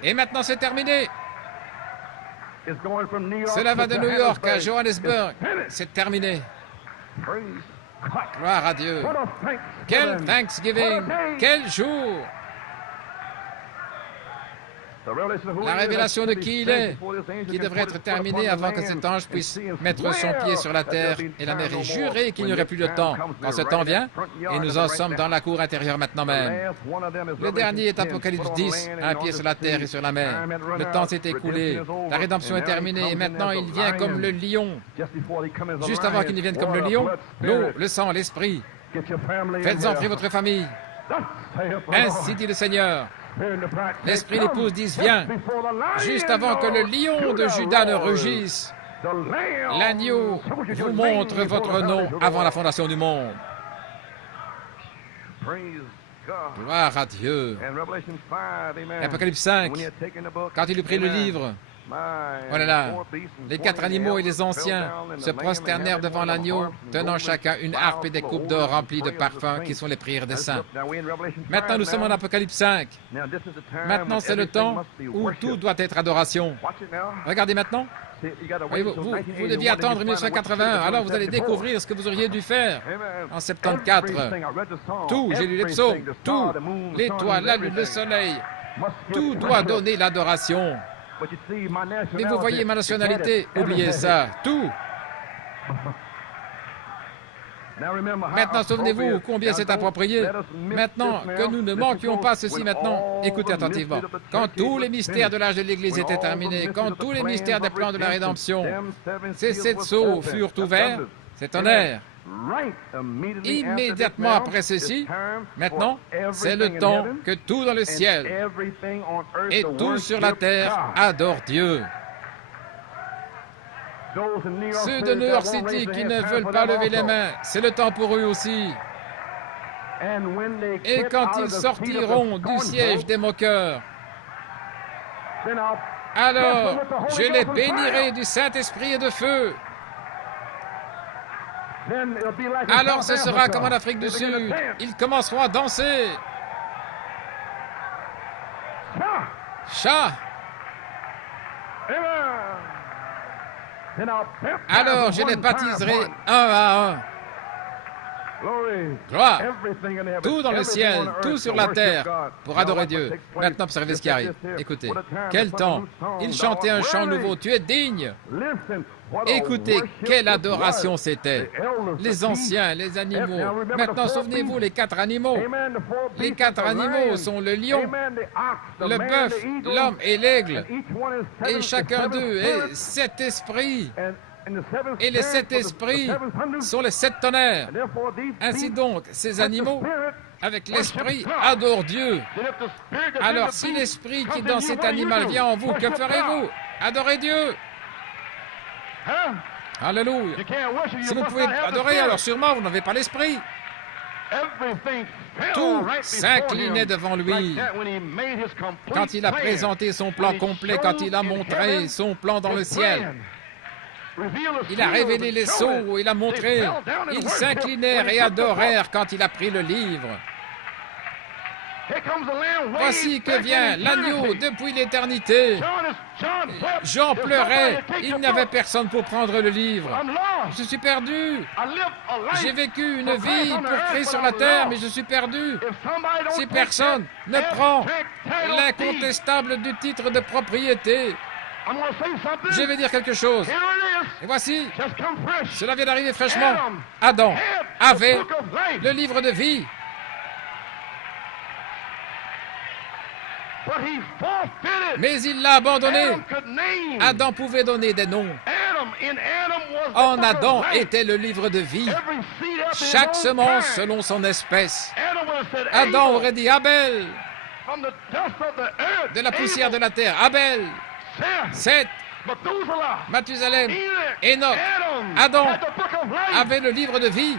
Et maintenant c'est terminé. Cela va de New York à Johannesburg. C'est terminé. Gloire à Dieu. Quel Thanksgiving! Quel jour! La révélation de qui il est, qui devrait être terminée avant que cet ange puisse mettre son pied sur la terre et la mer et jurer qu'il n'y aurait plus de temps. Quand ce temps vient, et nous en sommes dans la cour intérieure maintenant même. Le dernier est Apocalypse 10, un pied sur la terre et sur la mer. Le temps s'est écoulé, la rédemption est terminée, et maintenant il vient comme le lion. Juste avant qu'il ne vienne comme le lion, l'eau, le sang, l'esprit. Faites entrer votre famille. Ainsi dit le Seigneur. L'esprit l'épouse disent: viens, juste avant que le lion de Juda ne rugisse. L'agneau vous montre votre nom avant la fondation du monde. Gloire à Dieu. Apocalypse 5, quand il eut pris le livre, oh là là, les 4 animaux et les anciens se prosternèrent devant l'agneau, tenant chacun une harpe et des coupes d'or remplies de parfums qui sont les prières des saints. Maintenant, nous sommes en Apocalypse 5. Maintenant, c'est le temps où tout doit être adoration. Regardez maintenant. Oui, vous deviez attendre 1981, alors vous allez découvrir ce que vous auriez dû faire en 74. Tout, j'ai lu les psaumes, tout, l'étoile, la lune, le soleil, tout doit donner l'adoration. Mais vous voyez ma nationalité, oubliez ça, tout. Maintenant, souvenez-vous combien c'est approprié. Maintenant, que nous ne manquions pas ceci maintenant. Écoutez attentivement. Quand tous les mystères de l'âge de l'Église étaient terminés, quand tous les mystères des plans de la rédemption, ces 7 sceaux furent ouverts, c'est tonnerre. Immédiatement après ceci, maintenant, c'est le temps que tout dans le ciel et tout sur la terre adorent Dieu. Ceux de New York City qui ne veulent pas lever les mains, c'est le temps pour eux aussi. Et quand ils sortiront du siège des moqueurs, alors je les bénirai du Saint-Esprit et de feu. Alors ce sera comme en Afrique du Sud. Ils commenceront à danser. Chat. Alors je les baptiserai un à un. Gloire. Tout dans le ciel, tout sur la terre, pour adorer Dieu. Maintenant, observez ce qui arrive. Écoutez, quel temps. Il chantait un chant nouveau. Tu es digne. Écoutez, quelle adoration c'était. Les anciens, les animaux. Maintenant, souvenez-vous, les 4 animaux. Les 4 animaux sont le lion, le bœuf, l'homme et l'aigle. Et chacun d'eux est 7 esprits. Et les 7 esprits sont les 7 tonnerres. Ainsi donc, ces animaux, avec l'esprit, adorent Dieu. Alors, si l'esprit qui est dans cet animal vient en vous, que ferez-vous? Adorez Dieu. Alléluia. Si vous ne pouvez pas adorer, alors sûrement vous n'avez pas l'esprit. Tout s'inclinait devant lui quand il a présenté son plan complet, quand il a montré son plan dans le ciel. Il a révélé les sceaux, il a montré. Ils s'inclinèrent et adorèrent quand il a pris le livre. Voici que vient l'agneau depuis l'éternité. Jean pleurait, il n'y avait personne pour prendre le livre. Je suis perdu. J'ai vécu une vie pour Christ sur la terre, mais je suis perdu. Si personne ne prend l'incontestable du titre de propriété, je vais dire quelque chose. Et voici, cela vient d'arriver fraîchement. Adam avait le livre de vie. Mais il l'a abandonné. Adam pouvait donner des noms. En Adam était le livre de vie. Chaque semence selon son espèce. Adam aurait dit Abel. De la poussière de la terre. Abel. Seth. Mathusalem. Enoch. Adam avait le livre de vie.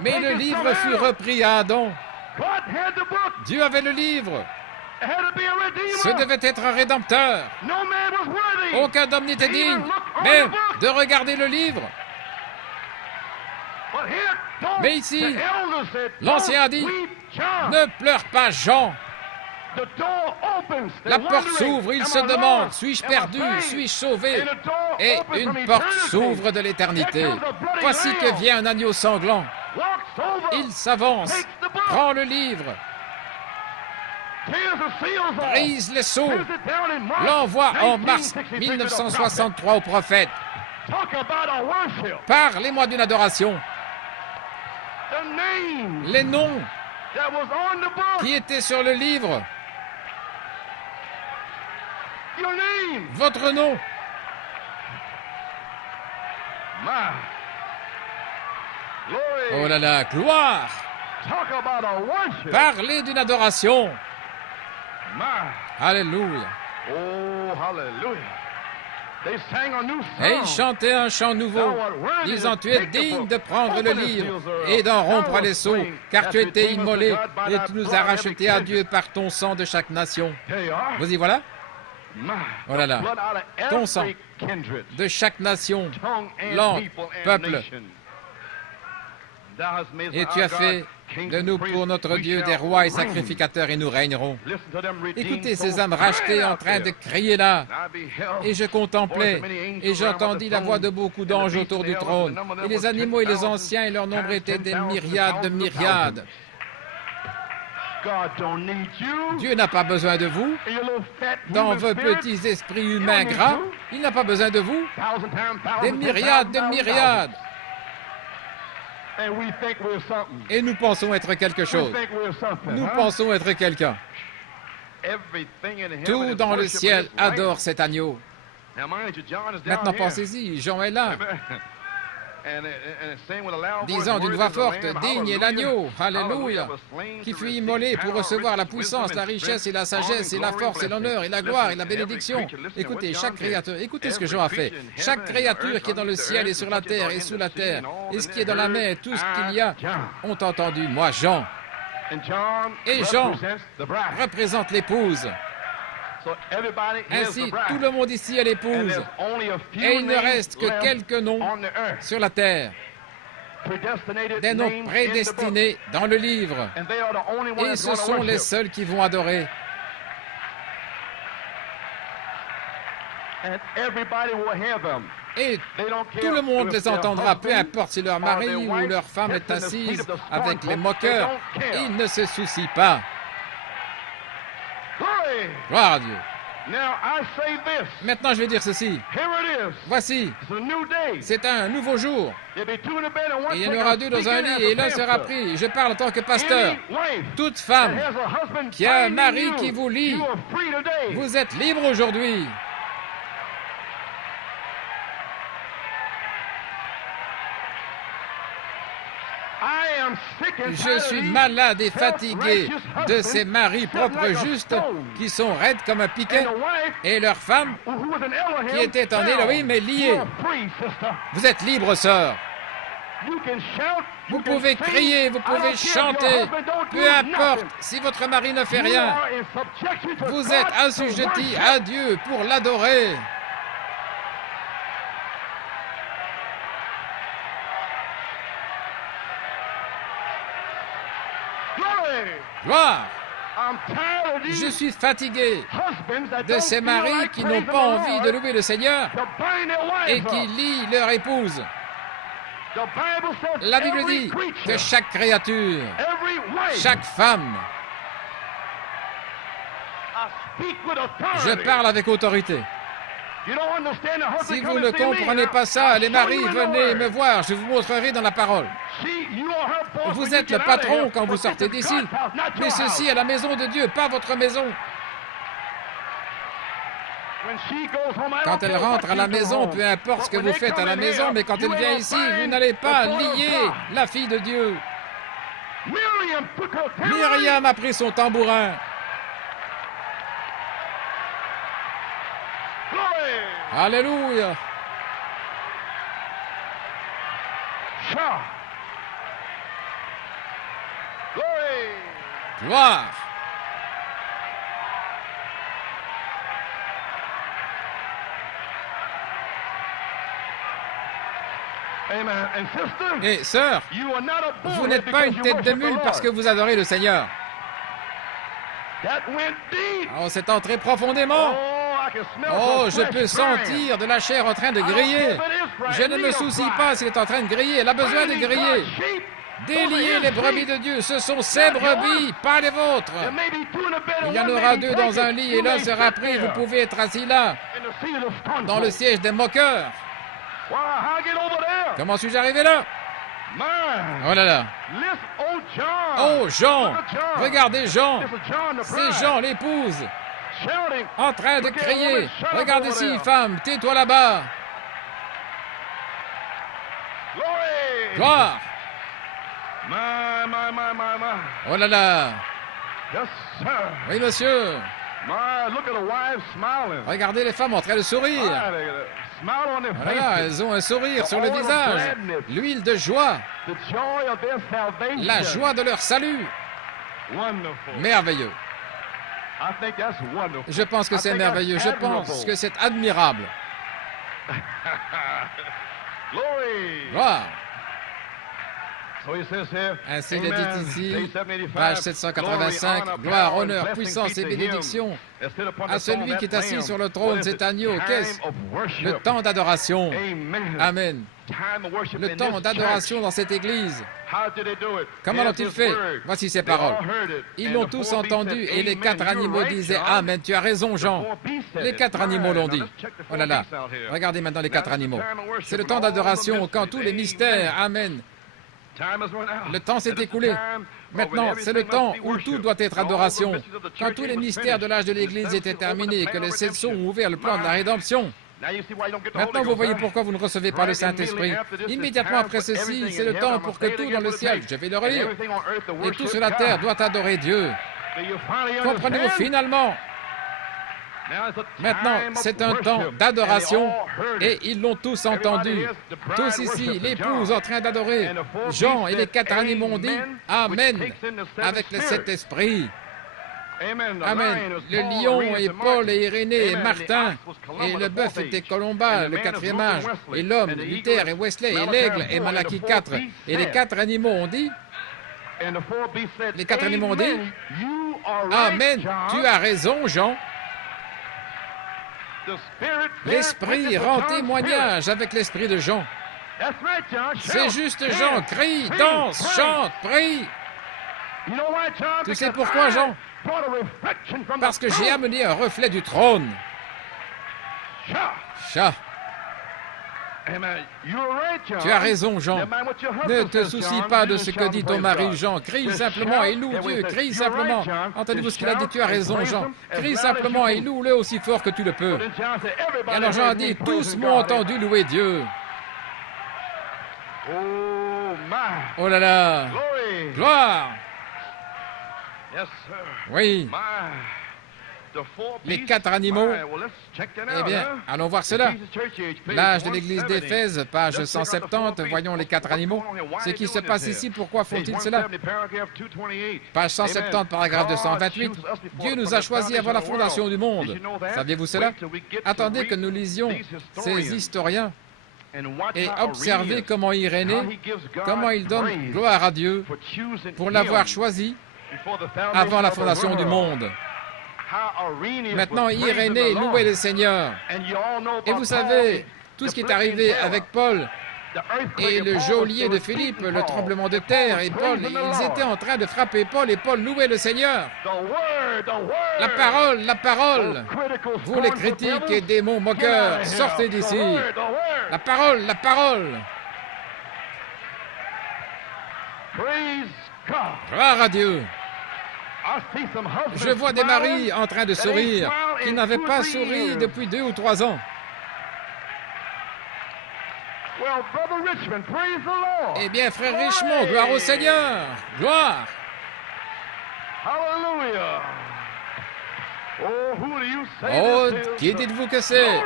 Mais le livre fut repris à Adam. Dieu avait le livre. Ce devait être un rédempteur. Aucun homme n'était digne, mais de regarder le livre. Mais ici, l'ancien a dit, ne pleure pas, Jean. La porte s'ouvre, il se demande, suis-je perdu, suis-je sauvé? Et une porte s'ouvre de l'éternité. Voici que vient un agneau sanglant. Il s'avance, prend le livre, brise les sceaux, l'envoie en mars 1963 au prophète. Parlez-moi d'une adoration. Les noms qui étaient sur le livre. Votre nom. Oh là là, gloire. Parlez d'une adoration. Alléluia. Et ils chantaient un chant nouveau, disant, tu es digne de prendre le livre et d'en rompre les sceaux, car tu étais immolé et tu nous as rachetés à Dieu par ton sang de chaque nation. Vous y voilà? Oh là là, ton sang de chaque nation, langue, peuple. Et tu as fait de nous pour notre Dieu des rois et sacrificateurs et nous régnerons. Écoutez ces âmes rachetées en train de crier là. Et je contemplais et j'entendis la voix de beaucoup d'anges autour du trône. Et les animaux et les anciens et leur nombre étaient des myriades de myriades. Dieu n'a pas besoin de vous. Dans vos petits esprits humains gras, il n'a pas besoin de vous. Des myriades de myriades. Et nous pensons être quelque chose. Nous pensons être quelqu'un. Tout dans le ciel adore cet agneau. Maintenant pensez-y, Jean est là. Disant d'une voix forte, digne est l'agneau, alléluia, qui fut immolé pour recevoir la puissance, la richesse et la sagesse et la force et l'honneur et la gloire et la bénédiction. Écoutez, chaque créature, écoutez ce que Jean a fait. Chaque créature qui est dans le ciel et sur la terre et sous la terre, et ce qui est dans la mer et tout ce qu'il y a, ont entendu, moi, Jean. Et Jean représente l'épouse. Ainsi, tout le monde ici est l'épouse. Et il ne reste que quelques noms sur la terre. Des noms prédestinés dans le livre. Et ce sont les seuls qui vont adorer. Et tout le monde les entendra, peu importe si leur mari ou leur femme est assise avec les moqueurs. Ils ne se soucient pas. Gloire à Dieu. Maintenant, je vais dire ceci. Voici, c'est un nouveau jour. Et il y en aura deux dans un lit et l'un sera pris. Je parle en tant que pasteur. Toute femme qui a un mari qui vous lie, vous êtes libre aujourd'hui. Je suis malade et fatigué de ces maris propres justes qui sont raides comme un piquet et leur femme qui était en Élohim est liée. Vous êtes libre, sœur. Vous pouvez crier, vous pouvez chanter, peu importe si votre mari ne fait rien. Vous êtes assujetti à Dieu pour l'adorer. Gloire! Je suis fatigué de ces maris qui n'ont pas envie de louer le Seigneur et qui lient leur épouse. La Bible dit que chaque créature, chaque femme, je parle avec autorité. Si vous ne comprenez pas ça, les maris, venez me voir, je vous montrerai dans la parole. Vous êtes le patron quand vous sortez d'ici, mais ceci est la maison de Dieu, pas votre maison. Quand elle rentre à la maison, peu importe ce que vous faites à la maison, mais quand elle vient ici, vous n'allez pas lier la fille de Dieu. Myriam a pris son tambourin. Alléluia. Gloire. Et sœur, vous n'êtes pas une tête de mule parce que vous adorez le Seigneur. Oh, c'est entré profondément. Oh, je peux sentir de la chair en train de griller. Je ne me soucie pas s'il est en train de griller. Elle a besoin de griller. Déliez les brebis de Dieu. Ce sont ses brebis, pas les vôtres. Il y en aura deux dans un lit et l'un sera pris. Vous pouvez être assis là, dans le siège des moqueurs. Comment suis-je arrivé là? Oh là là. Oh, Jean. Regardez Jean. C'est Jean, l'épouse, en train de crier. Regarde ici, femme, tais-toi là-bas. Gloire. Oh là là. Oui, monsieur. Regardez les femmes en train de sourire. Voilà, elles ont un sourire sur le visage, l'huile de joie, la joie de leur salut. Merveilleux. Je pense que c'est merveilleux, je pense que c'est admirable. Gloire. Ainsi il est dit ici, page 785, gloire, honneur, puissance et bénédiction à celui qui est assis sur le trône, cet agneau. Qu'est-ce? Le temps d'adoration. Amen. Le temps d'adoration dans cette église. Comment l'ont-ils fait? Voici ces paroles. Ils l'ont tous entendu et les quatre animaux disaient Amen. Tu as raison, Jean. Les quatre animaux l'ont dit. Oh là là. Regardez maintenant les quatre animaux. C'est le temps d'adoration quand tous les mystères, Amen. Le temps s'est écoulé. Maintenant, c'est le temps où tout doit être adoration. Quand tous les mystères de l'âge de l'Église étaient terminés et que les sept sceaux ont ouvert le plan de la rédemption. Maintenant, vous voyez pourquoi vous ne recevez pas le Saint-Esprit. Immédiatement après ceci, c'est le temps pour que tout dans le ciel, je vais le relire, et tout sur la terre doit adorer Dieu. Comprenez-vous finalement? Maintenant, c'est un temps d'adoration et ils l'ont tous entendu. Tous ici, l'épouse en train d'adorer. Jean et les quatre animaux ont dit Amen avec les sept esprits. Amen. Le lion et Paul et Irénée et Martin et le bœuf était Colomba, le quatrième âge, et l'homme, Luther et Wesley et l'aigle et Malachie 4. Et les quatre animaux ont dit, Amen, tu as raison, Jean. L'Esprit rend témoignage avec l'Esprit de Jean. C'est juste, Jean. Crie, danse, chante, prie. Tu sais pourquoi, Jean? Parce que j'ai amené un reflet du trône. Chat. Tu as raison, Jean. Ne te soucie pas de ce que dit ton mari, Jean. Crie simplement et loue Dieu. Crie simplement. Entendez-vous ce qu'il a dit? Tu as raison, Jean. Crie simplement et loue-le aussi fort que tu le peux. Et alors Jean a dit, tous m'ont entendu louer Dieu. Oh là là. Gloire. Yes, sir. Oui. My, the four Les beasts. 4 animaux. My, well, let's check that Eh out, bien, huh? allons voir cela. Ephesians Church Age, page L'âge de l'église 170. d'Éphèse, page Let's check out the four 170, beasts. voyons les 4 animaux. Ce qui se passe ici, pourquoi font-ils cela? Page 170, paragraphe 228. Dieu nous a choisis avant la fondation du monde. Saviez-vous cela? Attendez que nous lisions ces historiens et observez comment Irénée, comment il donne gloire à Dieu pour l'avoir choisi avant la fondation du monde. Maintenant, Irénée louait le Seigneur. Et vous savez, tout ce qui est arrivé avec Paul et le geôlier de Philippe, le tremblement de terre, et Paul, ils étaient en train de frapper Paul, et Paul louait le Seigneur. La parole, la parole. Vous les critiques et démons moqueurs, sortez d'ici. La parole, la parole. Gloire à Dieu. Je vois des maris en train de sourire, qui n'avaient pas souri depuis 2 ou 3 ans. Eh bien, frère Richmond, gloire au Seigneur. Gloire. Oh, qui dites-vous que c'est?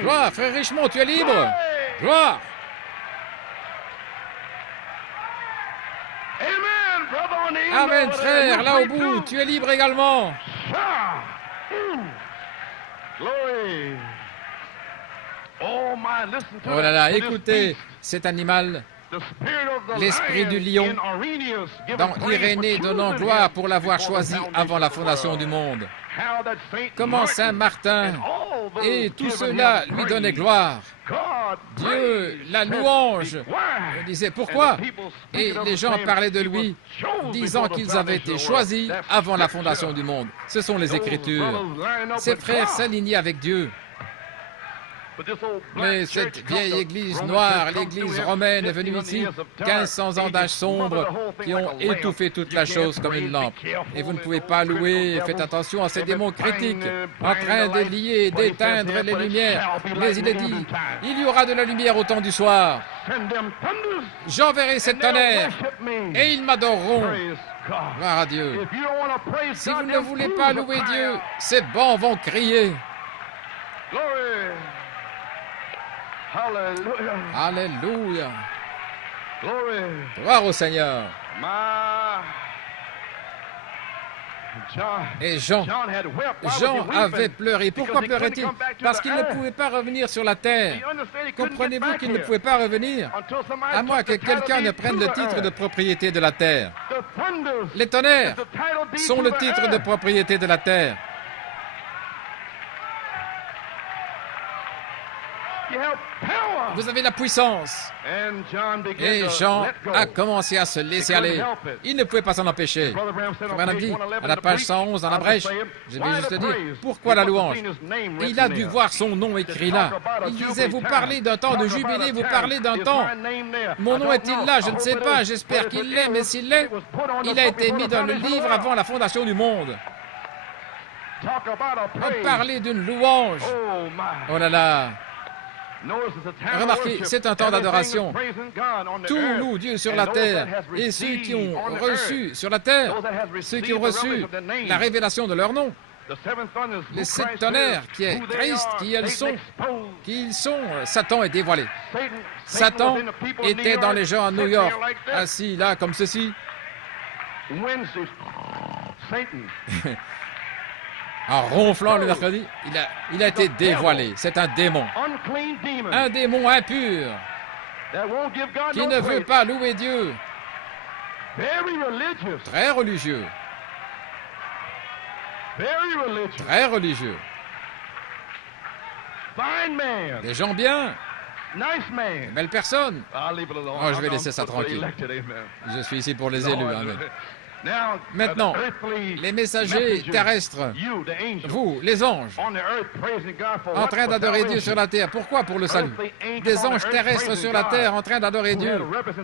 Gloire, frère Richmond, tu es libre. Gloire. Amen, frère, là au bout, tu es libre également. Oh là là, écoutez, cet animal, l'esprit du lion, dans Irénée donnant gloire pour l'avoir choisi avant la fondation du monde. Comment Saint Martin et tout cela lui donnaient gloire. Dieu, la louange, disait pourquoi? Et les gens parlaient de lui, disant qu'ils avaient été choisis avant la fondation du monde. Ce sont les Écritures. Ces frères s'alignaient avec Dieu. Mais cette vieille église noire, l'église romaine, est venue ici, 1500 ans d'âge sombre, qui ont étouffé toute la chose comme une lampe. Et vous ne pouvez pas louer, faites attention à ces démons critiques, en train de lier et d'éteindre les lumières. Mais il est dit, il y aura de la lumière au temps du soir. J'enverrai cette tonnerre, et ils m'adoreront. Gloire à Dieu. Si vous ne voulez pas louer Dieu, ces bancs vont crier. Alléluia. Gloire au Seigneur. Et Jean avait pleuré. Pourquoi pleurait-il? Parce qu'il ne pouvait pas revenir sur la terre. Comprenez-vous qu'il ne pouvait pas revenir? À moins que quelqu'un ne prenne le titre de propriété de la terre. Les tonnerres sont le titre de propriété de la terre. Vous avez la puissance. Et Jean a commencé à se laisser aller. Il ne pouvait pas s'en empêcher. Madame dit, à la page 111 dans la brèche, je vais juste dire, pourquoi la louange? Il a dû voir son nom écrit là. Il disait, vous parlez d'un temps de jubilé, vous parlez d'un temps. Mon nom est-il là? Je ne sais pas, j'espère qu'il l'est, mais s'il l'est, il a été mis dans le livre avant la fondation du monde. On parlait d'une louange. Oh là là. Remarquez, c'est un temps d'adoration. Tout loue Dieu sur la terre. Et ceux qui ont reçu sur la terre, ceux qui ont reçu la révélation de leur nom, les 7 tonnerres qui est Christ, qui ils sont, Satan est dévoilé. Satan était dans les gens à New York, assis là comme ceci. En ronflant le mercredi, il a été dévoilé. C'est un démon. Un démon impur qui ne veut pas louer Dieu. Très religieux. Très religieux. Des gens bien. Belle personne. Oh, je vais laisser ça tranquille. Je suis ici pour les élus. Amen. Maintenant, les messagers terrestres, vous, les anges, en train d'adorer Dieu sur la terre. Pourquoi? Pour le salut. Des anges terrestres sur la terre en train d'adorer Dieu,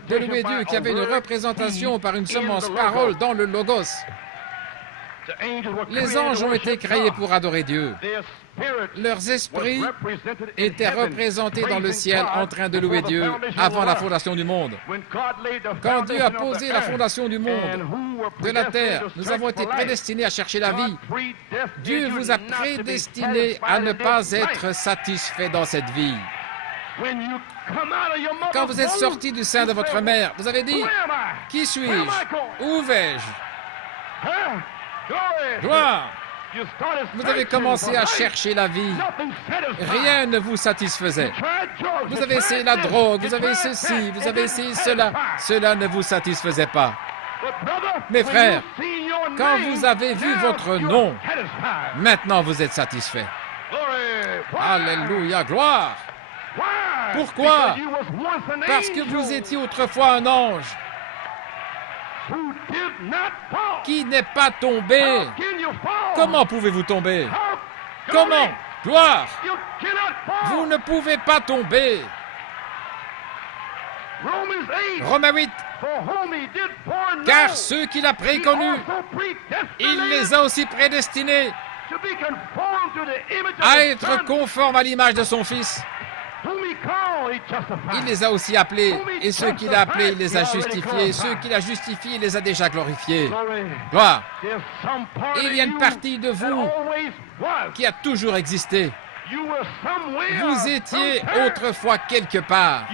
de louer Dieu, qui avait une représentation par une semence parole dans le Logos. Les anges ont été créés pour adorer Dieu. Leurs esprits étaient représentés dans le ciel en train de louer Dieu avant la fondation du monde. Quand Dieu a posé la fondation du monde, de la terre, nous avons été prédestinés à chercher la vie. Dieu vous a prédestinés à ne pas être satisfaits dans cette vie. Quand vous êtes sortis du sein de votre mère, vous avez dit, « Qui suis-je? Où vais-je? » Gloire! Vous avez commencé à chercher la vie. Rien ne vous satisfaisait. Vous avez essayé la drogue, vous avez essayé ceci, vous avez essayé cela. Cela ne vous satisfaisait pas. Mes frères, quand vous avez vu votre nom, maintenant vous êtes satisfaits. Alléluia, gloire! Pourquoi? Parce que vous étiez autrefois un ange qui n'est pas tombé. Comment pouvez-vous tomber? Comment? Gloire! Vous ne pouvez pas tomber. Romains 8. Car ceux qu'il a préconnus, il les a aussi prédestinés à être conformes à l'image de son Fils. Il les a aussi appelés, et ceux qu'il a appelés, il les a justifiés. Ceux qu'il a justifiés, il les a déjà glorifiés. Gloire! Il y a une partie de vous qui a toujours existé. Vous étiez autrefois quelque part.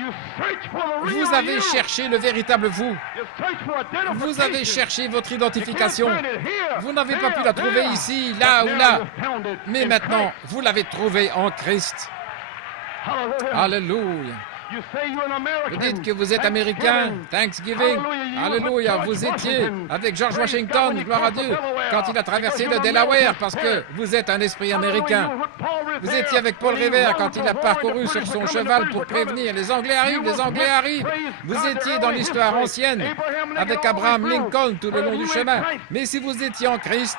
Vous avez cherché le véritable vous. Vous avez cherché votre identification. Vous n'avez pas pu la trouver ici, là ou là. Mais maintenant, vous l'avez trouvée en Christ. Alléluia. Vous dites que vous êtes américain, Thanksgiving. Alléluia. Vous étiez avec George Washington, gloire à Dieu, quand il a traversé le Delaware, parce que vous êtes un esprit américain. Vous étiez avec Paul Revere quand il a parcouru sur son cheval pour prévenir les Anglais arrivent, les Anglais arrivent. Vous étiez dans l'histoire ancienne avec Abraham Lincoln tout le long du chemin. Mais si vous étiez en Christ,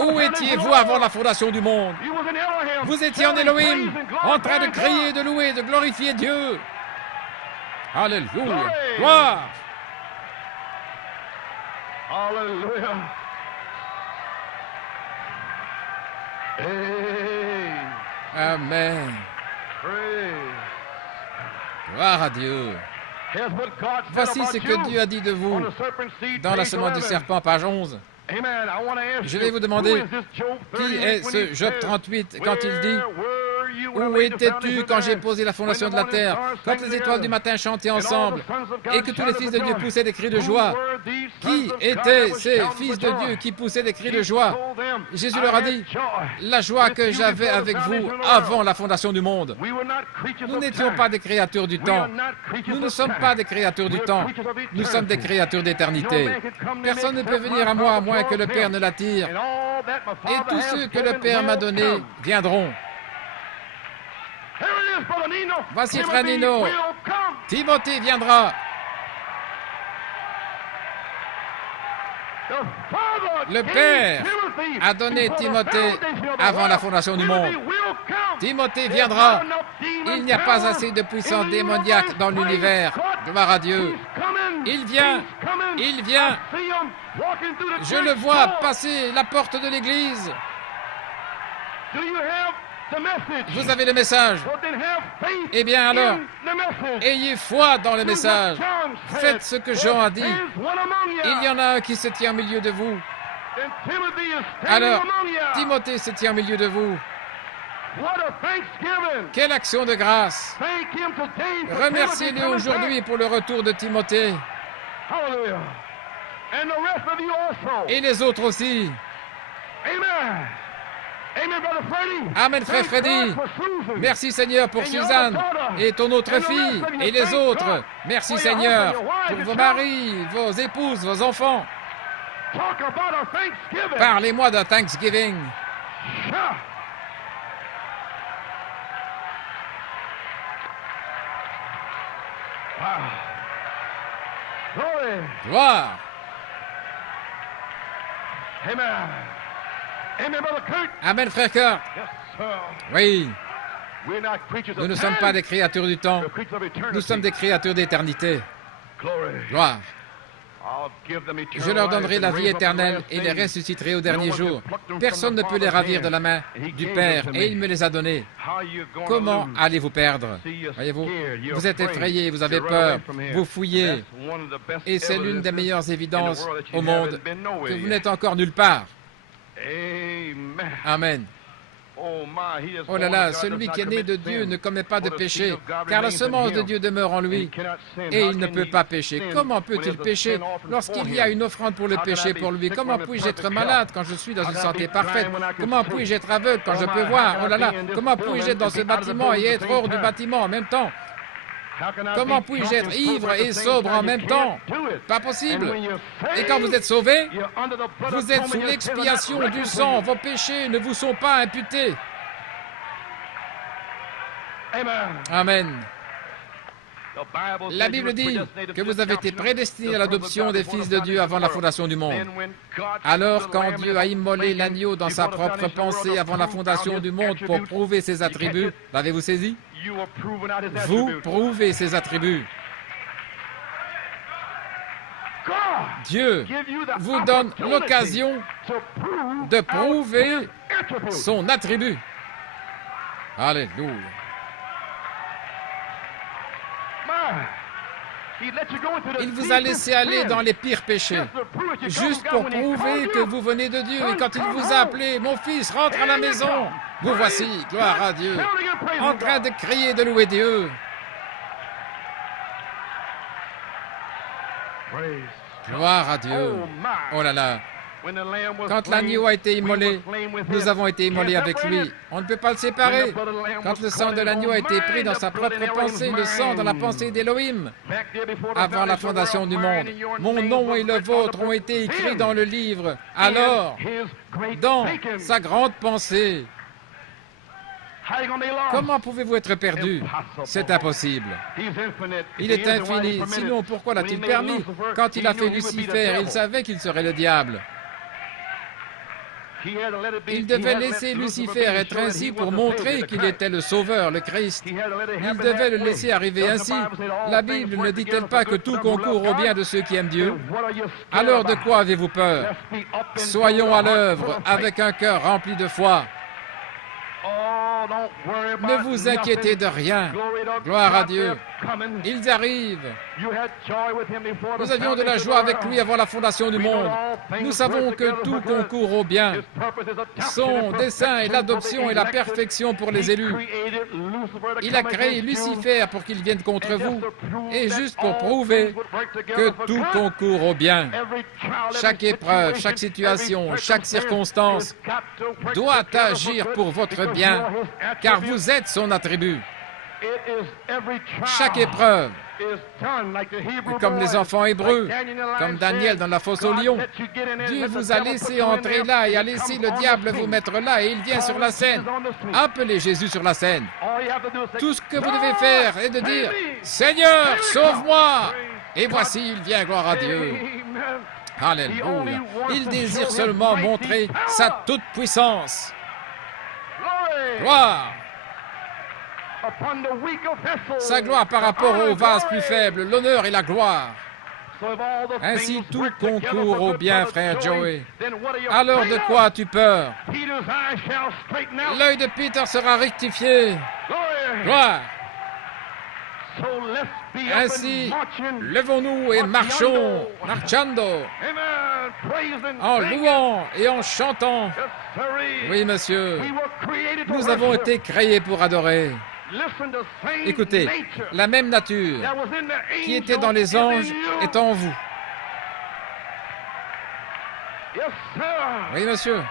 où étiez-vous avant la fondation du monde? Vous étiez en Elohim, en train de crier, de louer, de glorifier Dieu. Alléluia. Gloire. Alléluia. Amen. Gloire à Dieu. Voici ce que Dieu a dit de vous dans la semence du serpent, page 11. Je vais vous demander, qui est ce Job 38 quand il dit « Où étais-tu quand j'ai posé la fondation de la terre, quand les étoiles du matin chantaient ensemble, et que tous les fils de Dieu poussaient des cris de joie? Qui étaient ces fils de Dieu qui poussaient des cris de joie? » Jésus leur a dit « La joie que j'avais avec vous avant la fondation du monde. » Nous n'étions pas des créatures du temps. Nous ne sommes pas des créatures du temps. Nous sommes des créatures d'éternité. Personne ne peut venir à moi que le Père ne l'attire. Et tous ceux que le Père m'a donnés viendront. Voici frère Nino. Timothée viendra. Le Père a donné Timothée avant la fondation du monde. Timothée viendra. Il n'y a pas assez de puissance démoniaque dans l'univers. Gloire à Dieu. Il vient. Il vient. Je le vois passer la porte de l'église. Vous avez le message. Eh bien alors, ayez foi dans le message. Faites ce que Jean a dit. Il y en a un qui se tient au milieu de vous. Alors, Timothée se tient au milieu de vous. Quelle action de grâce. Remerciez-le aujourd'hui pour le retour de Timothée. Et les autres aussi. Amen, frère Freddy. Merci Seigneur pour Suzanne et ton autre fille et les autres. Merci Seigneur pour vos maris, vos épouses, vos enfants. Parlez-moi de Thanksgiving. Gloire. Amen, frère Kurt. Oui. Nous ne sommes pas des créatures du temps. Nous sommes des créatures d'éternité. Gloire. Je leur donnerai la vie éternelle et les ressusciterai au dernier jour. Personne ne peut les ravir de la main du Père, et il me les a donnés. Comment allez-vous perdre? Voyez-vous, vous êtes effrayé, vous avez peur, vous fouillez, et c'est l'une des meilleures évidences au monde que vous n'êtes encore nulle part. Amen. Oh là là, celui qui est né de Dieu ne commet pas de péché, car la semence de Dieu demeure en lui, et il ne peut pas pécher. Comment peut-il pécher lorsqu'il y a une offrande pour le péché pour lui? Comment puis-je être malade quand je suis dans une santé parfaite? Comment puis-je être aveugle quand je peux voir? Oh là là, comment puis-je être dans ce bâtiment et être hors du bâtiment en même temps? Comment puis-je être ivre et sobre en même temps? Pas possible. Et quand vous êtes sauvé, vous êtes sous l'expiation du sang. Vos péchés ne vous sont pas imputés. Amen. La Bible dit que vous avez été prédestinés à l'adoption des fils de Dieu avant la fondation du monde. Alors, quand Dieu a immolé l'agneau dans sa propre pensée avant la fondation du monde pour prouver ses attributs, l'avez-vous saisi? Vous prouvez ses attributs. Dieu vous donne l'occasion de prouver son attribut. Alléluia. Il vous a laissé aller dans les pires péchés, juste pour prouver que vous venez de Dieu. Et quand il vous a appelé, mon fils, rentre à la maison, vous voici, gloire à Dieu, en train de crier, de louer Dieu. Gloire à Dieu. Oh là là. Quand l'agneau a été immolé, nous avons été immolés avec lui. On ne peut pas le séparer. Quand le sang de l'agneau a été pris dans sa propre pensée, le sang dans la pensée d'Élohim, avant la fondation du monde, mon nom et le vôtre ont été écrits dans le livre. Alors, dans sa grande pensée, comment pouvez-vous être perdu? C'est impossible. Il est infini. Sinon, pourquoi l'a-t-il permis? Quand il a fait Lucifer, il savait qu'il serait le diable. Il devait laisser Lucifer être ainsi pour montrer qu'il était le Sauveur, le Christ. Il devait le laisser arriver ainsi. La Bible ne dit-elle pas que tout concourt au bien de ceux qui aiment Dieu? Alors de quoi avez-vous peur? Soyons à l'œuvre avec un cœur rempli de foi. Ne vous inquiétez de rien. Gloire à Dieu. Ils arrivent. Nous avions de la joie avec lui avant la fondation du monde. Nous savons que tout concourt au bien. Son dessein est l'adoption et la perfection pour les élus. Il a créé Lucifer pour qu'il vienne contre vous. Et juste pour prouver que tout concourt au bien. Chaque épreuve, chaque situation, chaque circonstance doit agir pour votre bien, car vous êtes son attribut. Chaque épreuve, comme les enfants hébreux, comme Daniel dans la fosse au lion, Dieu vous a laissé entrer là et a laissé le diable vous mettre là et il vient sur la scène. Appelez Jésus sur la scène. Tout ce que vous devez faire est de dire « Seigneur, sauve-moi !» Et voici, il vient, gloire à Dieu. Alléluia. Il désire seulement montrer sa toute-puissance. Gloire. Sa gloire par rapport aux vases plus faibles, l'honneur et la gloire. Ainsi tout concourt au bien, frère Joey. Alors de quoi as-tu peur? L'œil de Peter sera rectifié. Gloire. Ainsi, levons-nous et marchons, marchando, en louant et en chantant. Oui, monsieur, nous avons été créés pour adorer. Écoutez, la même nature qui était dans les anges est en vous. Oui, monsieur.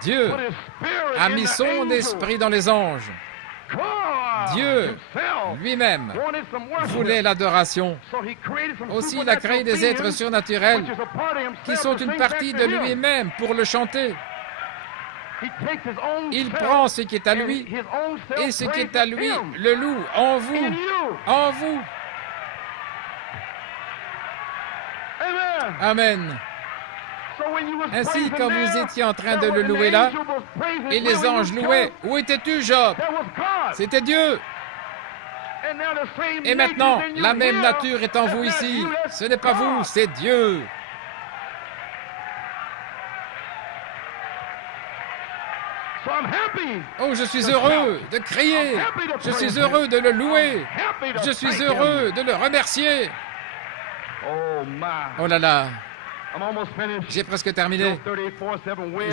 Dieu a mis son esprit dans les anges. Dieu lui-même voulait l'adoration. Aussi, il a créé des êtres surnaturels qui sont une partie de lui-même pour le chanter. Il prend ce qui est à lui et ce qui est à lui le loue en vous. En vous. Amen. Ainsi, quand vous étiez en train de le louer là, et les anges louaient, où étais-tu, Job? C'était Dieu. Et maintenant, la même nature est en vous ici. Ce n'est pas vous, c'est Dieu. Oh, je suis heureux de crier. Je suis heureux de le louer. Je suis heureux de le remercier. Oh là là. J'ai presque terminé.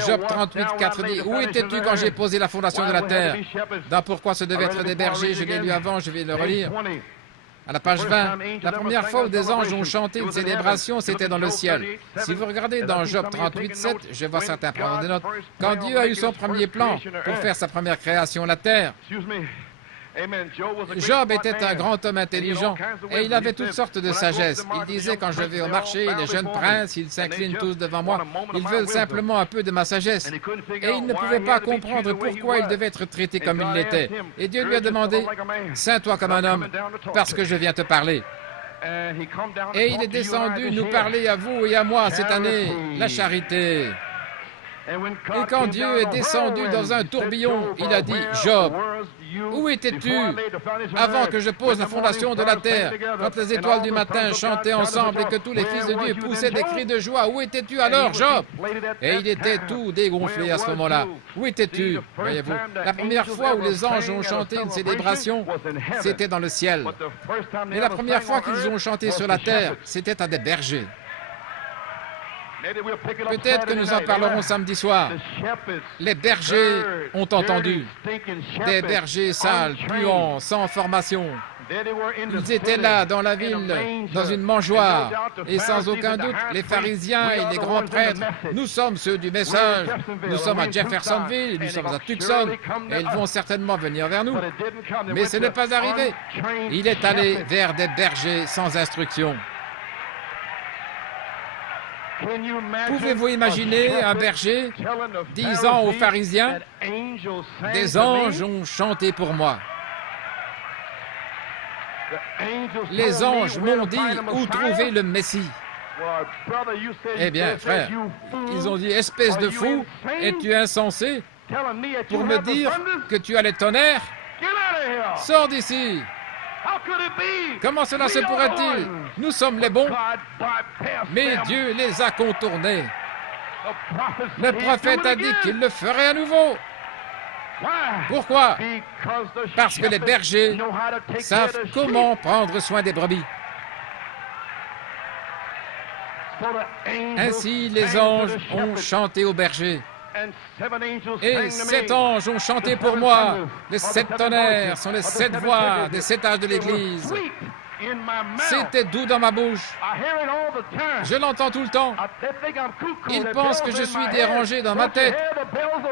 Job 38, 4 dit, « Où étais-tu quand j'ai posé la fondation de la terre ?» Dans « Pourquoi ce devait être des bergers ?» Je l'ai lu avant, je vais le relire. À la page 20, la première fois où des anges ont chanté une célébration, c'était dans le ciel. Si vous regardez dans Job 38, 7, je vois certains prendre des notes. Quand Dieu a eu son premier plan pour faire sa première création, la terre, Job était un grand homme intelligent et il avait toutes sortes de sagesse. Il disait, quand je vais au marché, les jeunes princes, ils s'inclinent tous devant moi. Ils veulent simplement un peu de ma sagesse. Et il ne pouvait pas comprendre pourquoi il devait être traité comme il l'était. Et Dieu lui a demandé, « Sains-toi comme un homme, parce que je viens te parler. » Et il est descendu nous parler à vous et à moi cette année, la charité. Et quand Dieu est descendu dans un tourbillon, il a dit, « Job, où étais-tu avant que je pose la fondation de la terre, quand les étoiles du matin chantaient ensemble et que tous les fils de Dieu poussaient des cris de joie? Où étais-tu alors, Job ?» Et il était tout dégonflé à ce moment-là. Où étais-tu? Voyez-vous, la première fois où les anges ont chanté une célébration, c'était dans le ciel. Mais la première fois qu'ils ont chanté sur la terre, c'était à des bergers. Peut-être que nous en parlerons samedi soir. Les bergers ont entendu. Des bergers sales, puants, sans formation. Ils étaient là, dans la ville, dans une mangeoire. Et sans aucun doute, les pharisiens et les grands prêtres, nous sommes ceux du message. Nous sommes à Jeffersonville, nous sommes à Tucson. Et ils vont certainement venir vers nous. Mais ce n'est pas arrivé. Il est allé vers des bergers sans instruction. Pouvez-vous imaginer un berger disant aux pharisiens, « Des anges ont chanté pour moi. Les anges m'ont dit où trouver le Messie. » Eh bien, frère, ils ont dit, « Espèce de fou, es-tu insensé pour me dire que tu as les tonnerres? Sors d'ici. » Comment cela se pourrait-il? Nous sommes les bons, mais Dieu les a contournés. Le prophète a dit qu'il le ferait à nouveau. Pourquoi? Parce que les bergers savent comment prendre soin des brebis. Ainsi, les anges ont chanté aux bergers. Et 7 anges ont chanté pour moi. Les 7 tonnerres sont les 7 voix des 7 âges de l'Église. C'était doux dans ma bouche. Je l'entends tout le temps. Ils pensent que je suis dérangé dans ma tête.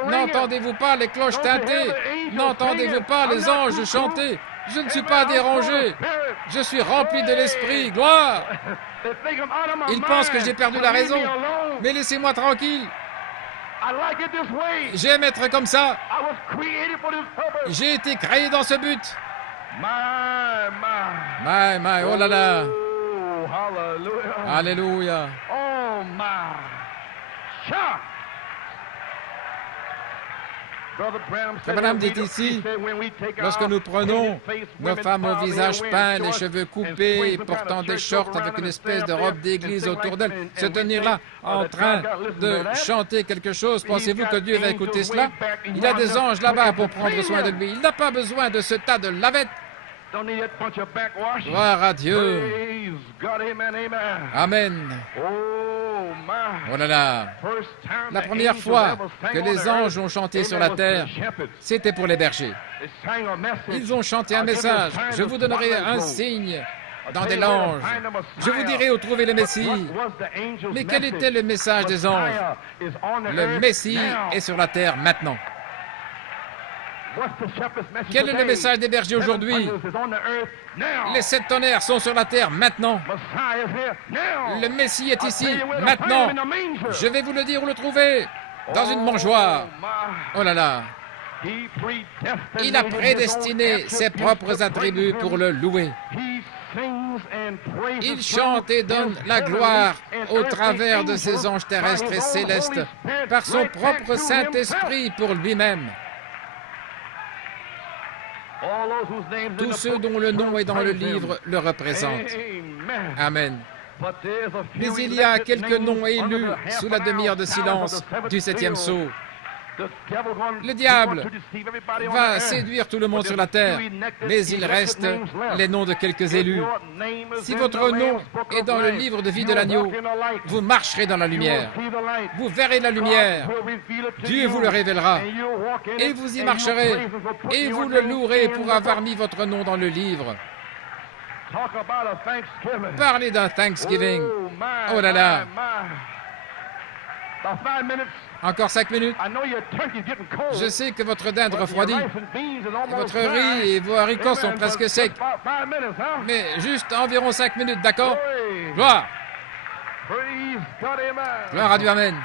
N'entendez-vous pas les cloches tinter? N'entendez-vous pas les anges chanter? Je ne suis pas dérangé. Je suis rempli de l'Esprit. Gloire! Ils pensent que j'ai perdu la raison. Mais laissez-moi tranquille. J'aime être comme ça. J'ai été créé dans ce but. My, oh là là. Alléluia. Frère Branham dit ici, lorsque nous prenons nos femmes au visage peint, les cheveux coupés, portant des shorts avec une espèce de robe d'église autour d'elles, se tenir là en train de chanter quelque chose, pensez-vous que Dieu va écouter cela? Il a des anges là-bas pour prendre soin de lui. Il n'a pas besoin de ce tas de lavettes. Gloire à Dieu. Amen. Oh là là. La première fois que les anges ont chanté sur la terre, c'était pour les bergers. Ils ont chanté un message. Je vous donnerai un signe dans des langes. Je vous dirai où trouver le Messie. Mais quel était le message des anges? Le Messie est sur la terre maintenant. Quel est le message des bergers aujourd'hui? Les 7 tonnerres sont sur la terre maintenant. Le Messie est ici maintenant. Je vais vous le dire où le trouver. Dans une mangeoire. Oh là là. Il a prédestiné ses propres attributs pour le louer. Il chante et donne la gloire au travers de ses anges terrestres et célestes par son propre Saint-Esprit pour lui-même. Tous ceux dont le nom est dans le livre le représentent. Amen. Mais il y a quelques noms élus sous la demi-heure de silence du 7e sceau. Le diable va séduire tout le monde sur la terre, mais il reste les noms de quelques élus. Si votre nom est dans le livre de vie de l'agneau, vous marcherez dans la lumière. Vous verrez la lumière. Dieu vous le révélera. Et vous y marcherez. Et vous le louerez pour avoir mis votre nom dans le livre. Parlez d'un Thanksgiving. Oh là là. Encore 5 minutes. Je sais que votre dinde refroidit. Votre riz et vos haricots sont presque secs. Mais juste environ 5 minutes, d'accord? Gloire. Gloire à Dieu, amen.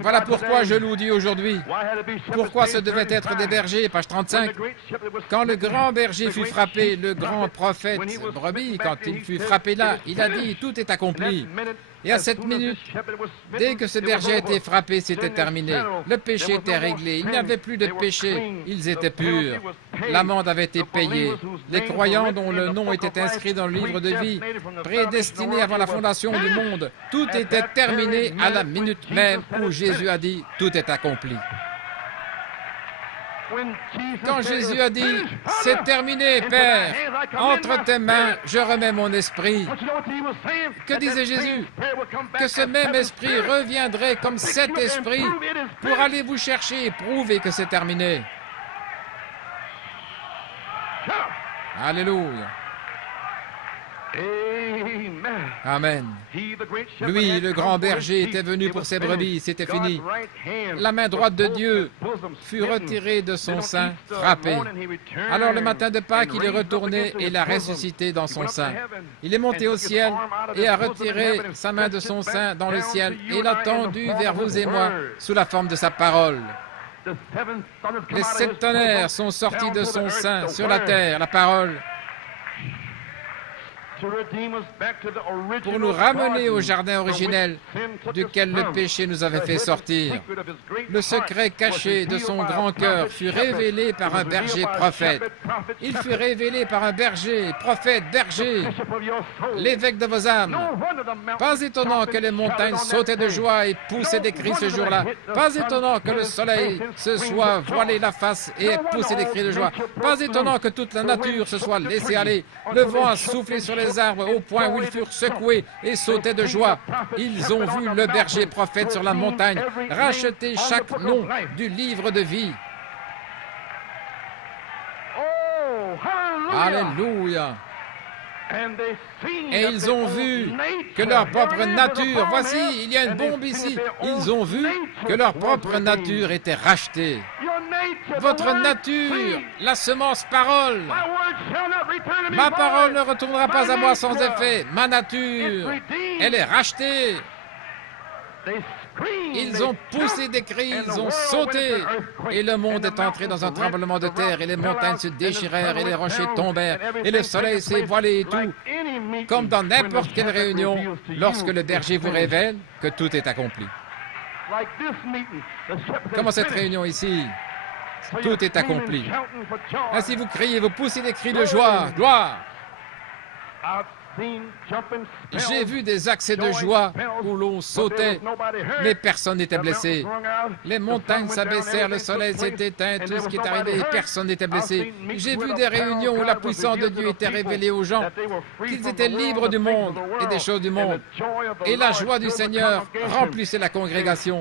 Voilà pourquoi je loue Dieu aujourd'hui. Pourquoi ce devait être des bergers, page 35. Quand le grand berger fut frappé, le grand prophète brebis, quand il fut frappé là, il a dit, tout est accompli. Et à cette minute, dès que ce berger a été frappé, c'était terminé. Le péché était réglé. Il n'y avait plus de péché. Ils étaient purs. L'amende avait été payée. Les croyants dont le nom était inscrit dans le livre de vie, prédestinés avant la fondation du monde, tout était terminé à la minute même où Jésus a dit, tout est accompli. Quand Jésus a dit, c'est terminé, Père, entre tes mains, je remets mon esprit. Que disait Jésus? Que ce même esprit reviendrait comme cet esprit pour aller vous chercher et prouver que c'est terminé. Alléluia. Amen. Lui, le grand berger, était venu pour ses brebis, c'était fini. La main droite de Dieu fut retirée de son sein, frappée. Alors le matin de Pâques, il est retourné et l'a ressuscité dans son sein. Il est monté au ciel et a retiré sa main de son sein dans le ciel et l'a tendue vers vous et moi sous la forme de sa parole. Les 7 tonnerres sont sortis de son sein sur la terre, la parole, pour nous ramener au jardin originel duquel le péché nous avait fait sortir. Le secret caché de son grand cœur fut révélé par un berger prophète. Il fut révélé par un berger, prophète, berger, l'évêque de vos âmes. Pas étonnant que les montagnes sautaient de joie et poussaient des cris ce jour-là. Pas étonnant que le soleil se soit voilé la face et ait poussé des cris de joie. Pas étonnant que toute la nature se soit laissée aller. Le vent a soufflé sur les arbres au point où ils furent secoués et sautaient de joie. Ils ont vu le berger prophète sur la montagne racheter chaque nom du livre de vie. Alléluia. Et ils ont vu que leur propre nature, voici, il y a une bombe ici, ils ont vu que leur propre nature était rachetée. Votre nature, la semence parole. Ma parole ne retournera pas à moi sans effet. Ma nature, elle est rachetée. Ils ont poussé des cris, ils ont sauté, et le monde est entré dans un tremblement de terre, et les montagnes se déchirèrent, et les rochers tombèrent, et le soleil s'est voilé et tout, comme dans n'importe quelle réunion, lorsque le berger vous révèle que tout est accompli. Comme cette réunion ici, tout est accompli. Ainsi vous criez, vous poussez des cris de joie, gloire. J'ai vu des accès de joie où l'on sautait, mais personne n'était blessé. Les montagnes s'abaissèrent, le soleil s'est éteint, tout ce qui est arrivé, personne n'était blessé. J'ai vu des réunions où la puissance de Dieu était révélée aux gens, qu'ils étaient libres du monde et des choses du monde. Et la joie du Seigneur remplissait la congrégation.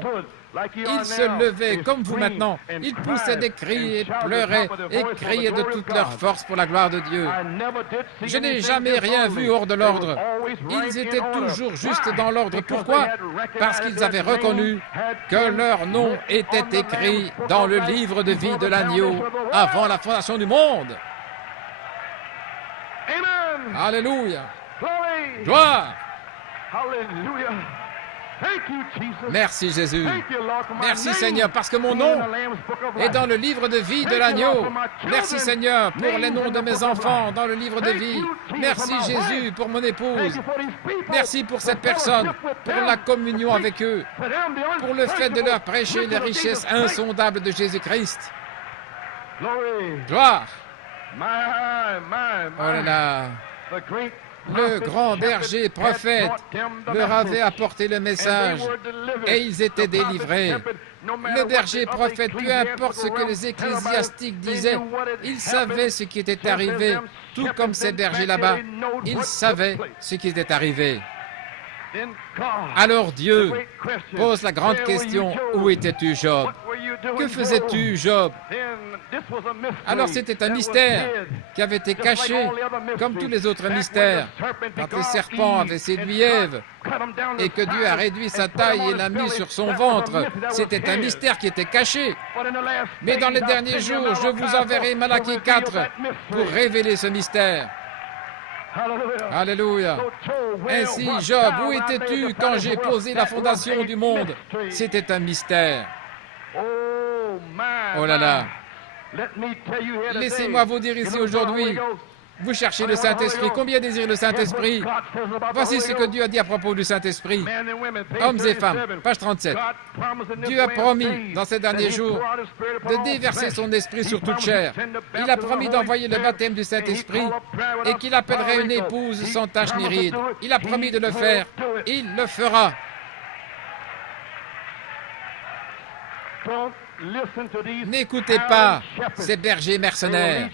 Ils se levaient comme vous maintenant. Ils poussaient des cris et pleuraient et criaient de toute leur force pour la gloire de Dieu. Je n'ai jamais rien vu hors de l'ordre. Ils étaient toujours juste dans l'ordre. Pourquoi? Parce qu'ils avaient reconnu que leur nom était écrit dans le livre de vie de l'agneau avant la fondation du monde. Alléluia. Gloire. Merci Jésus. Merci Seigneur, parce que mon nom est dans le livre de vie de l'agneau. Merci Seigneur pour les noms de mes enfants dans le livre de vie. Merci Jésus pour mon épouse. Merci pour cette personne, pour la communion avec eux, pour le fait de leur prêcher les richesses insondables de Jésus-Christ. Gloire. Oh là là. Le grand berger prophète leur avait apporté le message et ils étaient délivrés. Le berger prophète, peu importe ce que les ecclésiastiques disaient, ils savaient ce qui était arrivé, tout comme ces bergers là-bas, ils savaient ce qui était arrivé. Alors Dieu pose la grande question, où étais-tu, Job? Que faisais-tu, Job? Alors c'était un mystère qui avait été caché, comme tous les autres mystères. Quand le serpent avait séduit Ève et que Dieu a réduit sa taille et l'a mis sur son ventre, c'était un mystère qui était caché. Mais dans les derniers jours, je vous enverrai Malachie 4 pour révéler ce mystère. Alléluia. Ainsi, Job, où étais-tu quand j'ai posé la fondation du monde? C'était un mystère. Oh là là. Laissez-moi vous dire ici aujourd'hui, vous cherchez le Saint-Esprit. Combien désirent le Saint-Esprit? Voici ce que Dieu a dit à propos du Saint-Esprit. Hommes et femmes, page 37. Dieu a promis, dans ces derniers jours, de déverser son esprit sur toute chair. Il a promis d'envoyer le baptême du Saint-Esprit et qu'il appellerait une épouse sans tache ni ride. Il a promis de le faire. Il le fera. N'écoutez pas ces bergers mercenaires.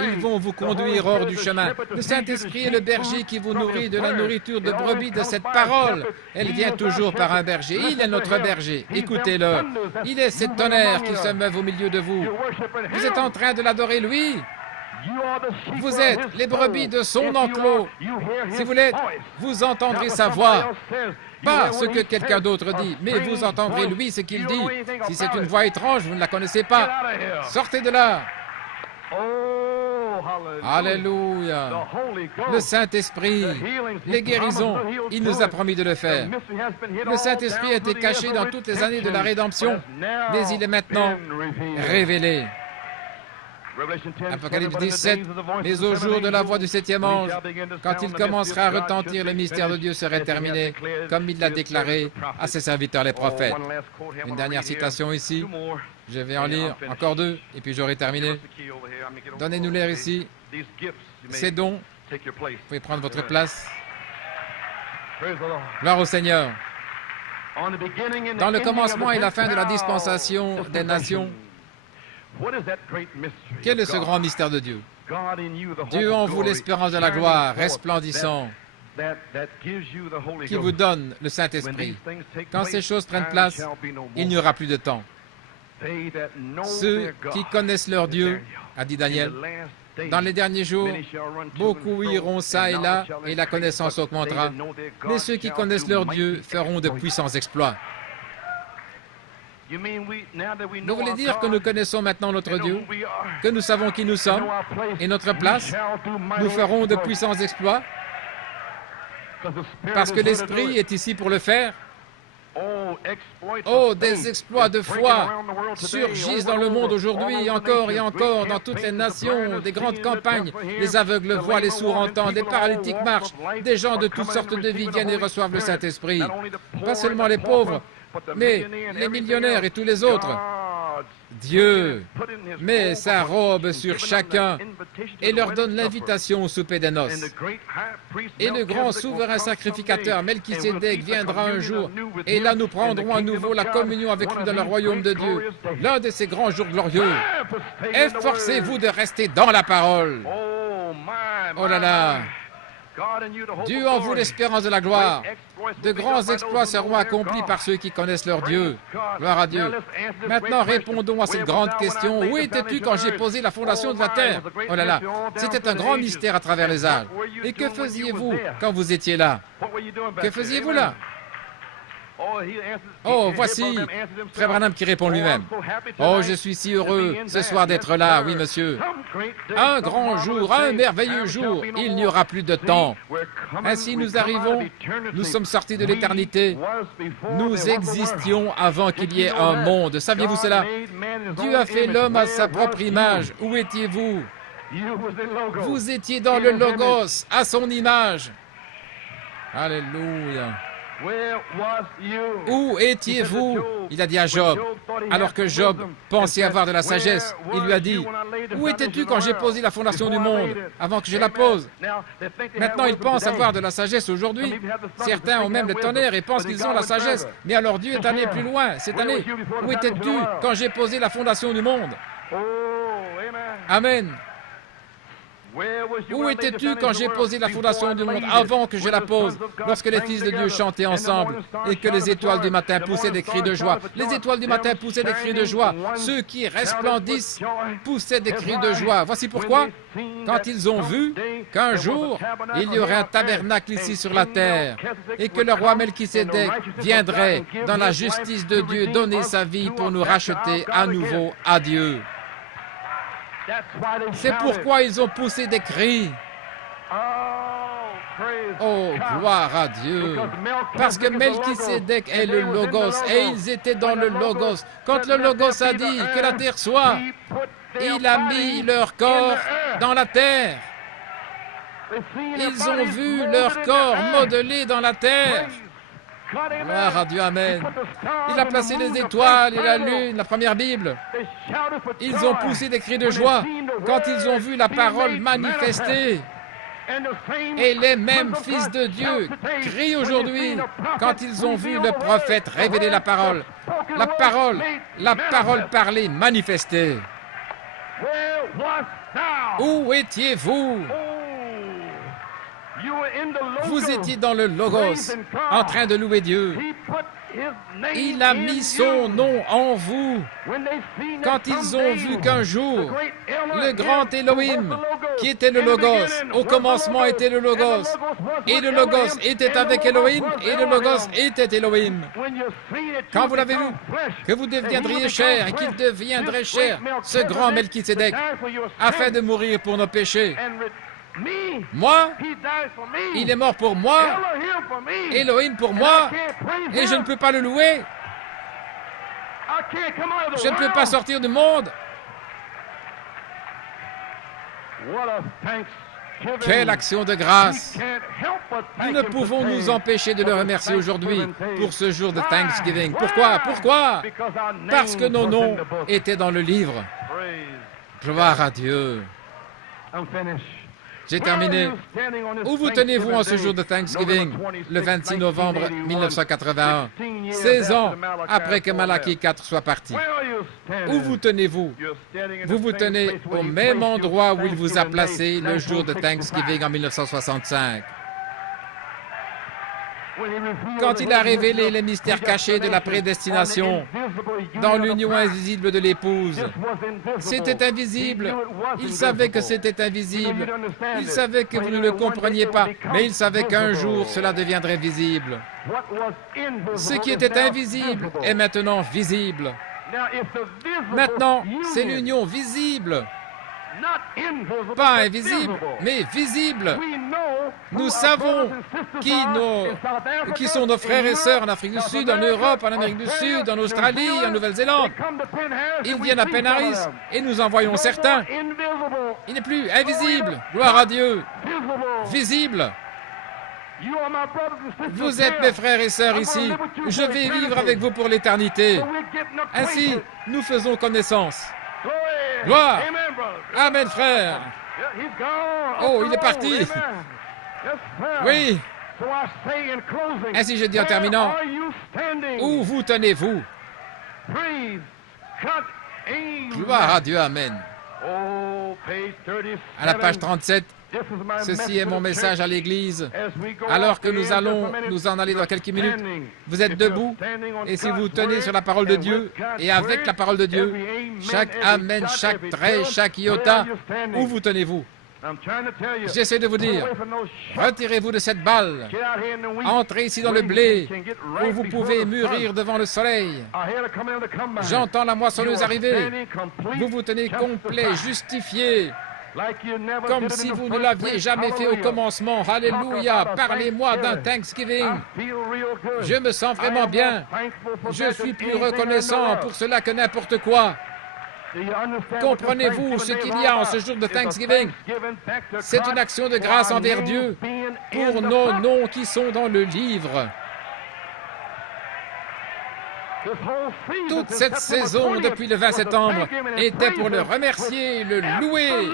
Ils vont vous conduire hors du chemin. Le Saint-Esprit est le berger qui vous nourrit de la nourriture de brebis de cette parole. Elle vient toujours par un berger. Il est notre berger. Écoutez-le. Il est ce tonnerre qui se meut au milieu de vous. Vous êtes en train de l'adorer, lui. Vous êtes les brebis de son enclos. Si vous l'êtes, vous entendrez sa voix. Pas ce que quelqu'un d'autre dit, mais vous entendrez lui ce qu'il dit. Si c'est une voix étrange, vous ne la connaissez pas. Sortez de là. Alléluia. Le Saint-Esprit, les guérisons, il nous a promis de le faire. Le Saint-Esprit a été caché dans toutes les années de la rédemption, mais il est maintenant révélé. Apocalypse 17, mais au jour de la voix du septième ange, quand il commencera à retentir, le mystère de Dieu serait terminé, comme il l'a déclaré à ses serviteurs les prophètes. Une dernière citation ici, je vais en lire encore deux, et puis j'aurai terminé. Donnez-nous l'air ici. Ces dons, vous pouvez prendre votre place. Gloire au Seigneur. Dans le commencement et la fin de la dispensation des nations, quel est ce grand mystère de Dieu? Dieu en vous l'espérance de la gloire, resplendissant, qui vous donne le Saint-Esprit. Quand ces choses prennent place, il n'y aura plus de temps. Ceux qui connaissent leur Dieu, a dit Daniel, dans les derniers jours, beaucoup iront ça et là, et la connaissance augmentera. Mais ceux qui connaissent leur Dieu feront de puissants exploits. Vous voulez dire que nous connaissons maintenant notre Dieu, que nous savons qui nous sommes et notre place, nous ferons de puissants exploits, parce que l'Esprit est ici pour le faire. Oh, des exploits de foi surgissent dans le monde aujourd'hui, encore et encore, dans toutes les nations, des grandes campagnes. Les aveugles voient, les sourds entendent, les paralytiques marchent, des gens de toutes sortes de vies viennent et reçoivent le Saint-Esprit. Pas seulement les pauvres, mais les millionnaires et tous les autres. Dieu met sa robe sur chacun et leur donne l'invitation au souper des noces. Et le grand souverain sacrificateur Melchisédek viendra un jour, et là nous prendrons à nouveau la communion avec lui dans le royaume de Dieu, l'un de ces grands jours glorieux. Efforcez-vous de rester dans la parole. Oh là là! Dieu en vous l'espérance de la gloire. De grands exploits seront accomplis par ceux qui connaissent leur Dieu. Gloire à Dieu. Maintenant, répondons à cette grande question. Où étais-tu quand j'ai posé la fondation de la terre? Oh là là, c'était un grand mystère à travers les âges. Et que faisiez-vous quand vous étiez là? Que faisiez-vous là? Oh, voici Frère Branham qui répond lui-même. Oh, je suis si heureux ce soir d'être là, oui monsieur. Un grand jour, un merveilleux jour, il n'y aura plus de temps. Ainsi nous arrivons, nous sommes sortis de l'éternité. Nous existions avant qu'il y ait un monde. Saviez-vous cela? Dieu a fait l'homme à sa propre image. Où étiez-vous? Vous étiez dans le Logos, à son image. Alléluia. Où étiez-vous? Il a dit à Job, alors que Job pensait avoir de la sagesse. Il lui a dit, où étais-tu quand j'ai posé la fondation du monde, avant que je la pose? Maintenant, ils pensent avoir de la sagesse aujourd'hui. Certains ont même le tonnerre et pensent qu'ils ont la sagesse. Mais alors Dieu est allé plus loin cette année. Où étais-tu quand j'ai posé la fondation du monde? Amen. Où étais-tu quand j'ai posé la fondation du monde avant que je la pose, lorsque les fils de Dieu chantaient ensemble et que les étoiles du matin poussaient des cris de joie? Les étoiles du matin poussaient des cris de joie. Ceux qui resplendissent poussaient des cris de joie. Voici pourquoi, quand ils ont vu qu'un jour, il y aurait un tabernacle ici sur la terre et que le roi Melchisédek viendrait dans la justice de Dieu donner sa vie pour nous racheter à nouveau à Dieu. C'est pourquoi ils ont poussé des cris. Oh, gloire à Dieu. Parce que Melchisédek est le Logos et ils étaient dans le Logos. Quand le Logos a dit que la terre soit, il a mis leur corps dans la terre. Ils ont vu leur corps modelé dans la terre. Gloire à Dieu, amen. Il a placé les étoiles et la lune, la première Bible. Ils ont poussé des cris de joie quand ils ont vu la parole manifestée. Et les mêmes fils de Dieu crient aujourd'hui quand ils ont vu le prophète révéler la parole. La parole parlée, manifestée. Où étiez-vous? Vous étiez dans le Logos, en train de louer Dieu. Il a mis son nom en vous. Quand ils ont vu qu'un jour, le grand Elohim, qui était le Logos, au commencement était le Logos, et le Logos était avec Elohim, et le Logos était Elohim. Quand vous l'avez vu, que vous deviendriez chair, et qu'il deviendrait chair, ce grand Melchisédek, afin de mourir pour nos péchés. Moi, il est mort pour moi, Elohim pour moi, et je ne peux pas le louer. Je ne peux pas sortir du monde. Quelle action de grâce! Nous ne pouvons nous empêcher de le remercier aujourd'hui pour ce jour de Thanksgiving. Pourquoi? Pourquoi? Parce que nos noms étaient dans le livre. Gloire à Dieu. J'ai terminé. Où vous tenez-vous en ce jour de Thanksgiving, le 26 novembre 1981, 16 ans après que Malachie 4 soit parti? Où vous tenez-vous? Vous vous tenez au même endroit où il vous a placé le jour de Thanksgiving en 1965. Quand il a révélé les mystères cachés de la prédestination dans l'union invisible de l'épouse, c'était invisible. Il savait que c'était invisible. Il savait que vous ne le compreniez pas, mais il savait qu'un jour cela deviendrait visible. Ce qui était invisible est maintenant visible. Maintenant, c'est l'union visible. Pas invisible, mais visible. Nous savons qui sont nos frères et sœurs en Afrique du Sud, en Europe, en Amérique du Sud, en Australie, en Nouvelle-Zélande. Ils viennent à Penn-Harris et nous en voyons certains. Il n'est plus invisible. Gloire à Dieu. Visible. Vous êtes mes frères et sœurs ici. Je vais vivre avec vous pour l'éternité. Ainsi, nous faisons connaissance. Gloire! Amen, frère! Oh, il est parti! Oui! Ainsi je dis en terminant, où vous tenez-vous? Gloire à Dieu, amen. À la page 37, ceci est mon message à l'Église. Alors que nous allons nous en aller dans quelques minutes, vous êtes debout, et si vous tenez sur la parole de Dieu, et avec la parole de Dieu, chaque amen, chaque trait, chaque iota, où vous tenez-vous? J'essaie de vous dire, retirez-vous de cette balle, entrez ici dans le blé, où vous pouvez mûrir devant le soleil. J'entends la moissonneuse arriver. Vous vous tenez complet, justifié, comme si vous ne l'aviez jamais fait au commencement. Alléluia, parlez-moi d'un Thanksgiving. Je me sens vraiment bien. Je suis plus reconnaissant pour cela que n'importe quoi. Comprenez-vous ce qu'il y a en ce jour de Thanksgiving? C'est une action de grâce envers Dieu pour nos noms qui sont dans le livre. Toute cette saison depuis le 20 septembre était pour le remercier, le louer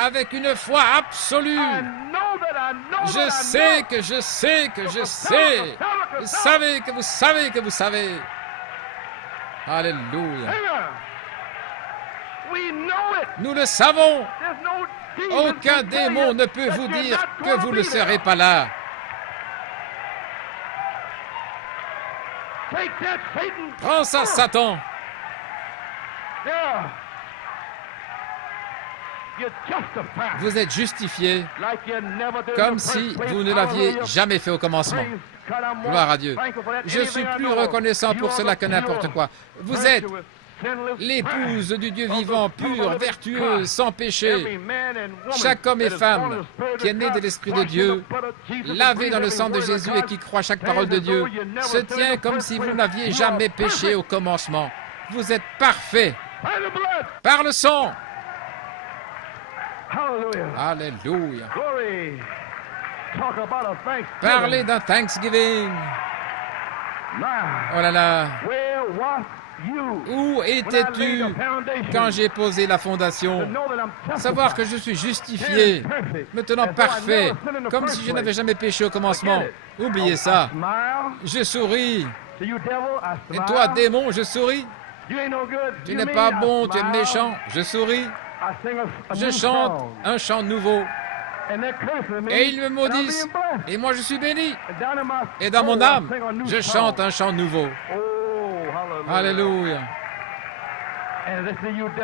avec une foi absolue. Je sais que je sais que je sais. Vous savez que vous savez que vous savez. Alléluia. Nous le savons. Aucun démon ne peut vous dire que vous ne serez pas là. Prends ça, Satan. Vous êtes justifié comme si vous ne l'aviez jamais fait au commencement. Gloire à Dieu. Je suis plus reconnaissant pour cela que n'importe quoi. Vous êtes l'épouse du Dieu vivant, pure, vertueuse, sans péché. Chaque homme et femme qui est né de l'Esprit de Dieu, lavé dans le sang de Jésus et qui croit chaque parole de Dieu, se tient comme si vous n'aviez jamais péché au commencement. Vous êtes parfait par le sang. Alléluia. Parlez d'un Thanksgiving. Oh là là. Où étais-tu quand j'ai posé la fondation? Savoir que je suis justifié, maintenant parfait, comme si je n'avais jamais péché au commencement. Oubliez ça. Je souris. Et toi, démon, je souris. Tu n'es pas bon, tu es méchant. Je souris. Je chante un chant nouveau. Et ils me maudissent. Et moi, je suis béni. Et dans mon âme, je chante un chant nouveau. Alléluia.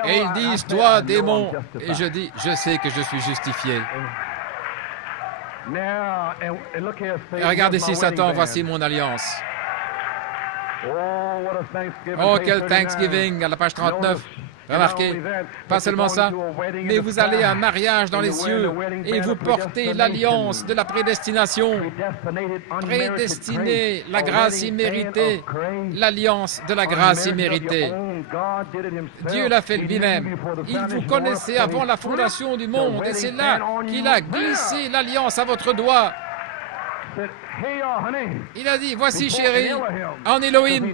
Et ils disent, toi, démon. Et je dis, je sais que je suis justifié. Et regarde ici, Satan, voici mon alliance. Oh, quel Thanksgiving à la page 39. Remarquez, pas seulement ça, mais vous allez à un mariage dans les cieux et vous portez l'alliance de la prédestination. Prédestiné, la grâce imméritée, l'alliance de la grâce imméritée. Dieu l'a fait lui-même. Il vous connaissait avant la fondation du monde et c'est là qu'il a glissé l'alliance à votre doigt. Il a dit, voici chérie, en Elohim,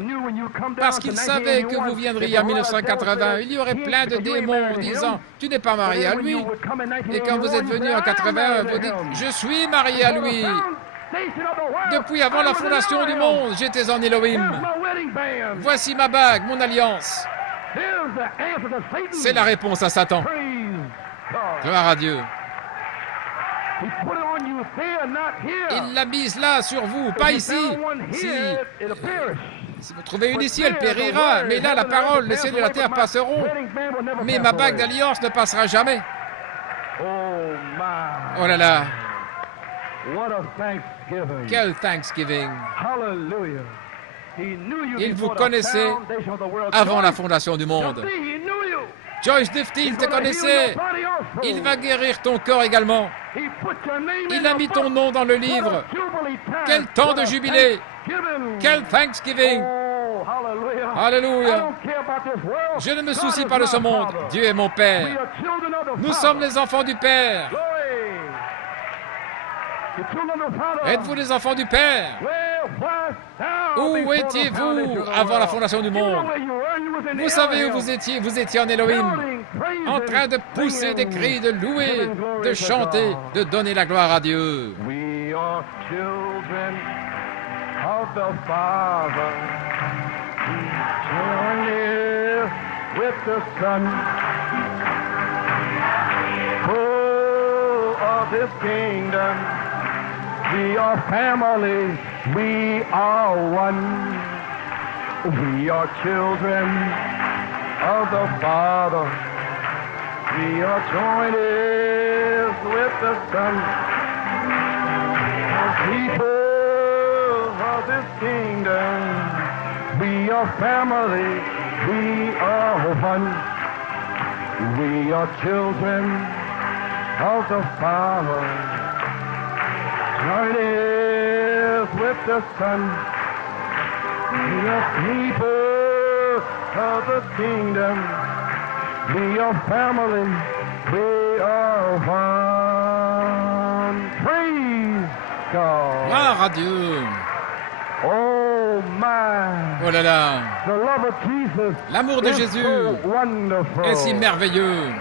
parce qu'il savait que vous viendriez en 1980. Il y aurait plein de démons disant, tu n'es pas marié à lui. Et quand vous êtes venu en 81, vous dites, je suis marié à lui. Depuis avant la fondation du monde, j'étais en Elohim. Voici ma bague, mon alliance. C'est la réponse à Satan. Gloire à Dieu. Il l'a mise là sur vous, pas ici. Si vous trouvez une ici, elle périra. Mais là, la parole, les cieux et la terre passeront. Mais ma bague d'alliance ne passera jamais. Oh là là. Quel Thanksgiving. Il vous connaissait avant la fondation du monde. Joyce Dufty, il te connaissait. Il va guérir ton corps également. Il a mis ton nom dans le livre. Quel temps de jubilé. Quel Thanksgiving. Alléluia. Je ne me soucie pas de ce monde. Dieu est mon Père. Nous sommes les enfants du Père. Êtes-vous les enfants du Père? Où étiez-vous avant la fondation du monde? Vous savez où vous étiez? Vous étiez en Elohim, en train de pousser des cris, de louer, de chanter, de donner la gloire à Dieu. We are children of the Father, journey with the Son, full of His kingdom. We are family, we are one. We are children of the Father. We are joined with the sun. People of this kingdom, we are family, we are one. We are children of the Father. Join us with the Son. We are people of the kingdom. We are family. We are one. Praise God. Gloire à Dieu. Oh my. Oh là là. The love of Jesus. L'amour de is Jésus so wonderful. est si merveilleux.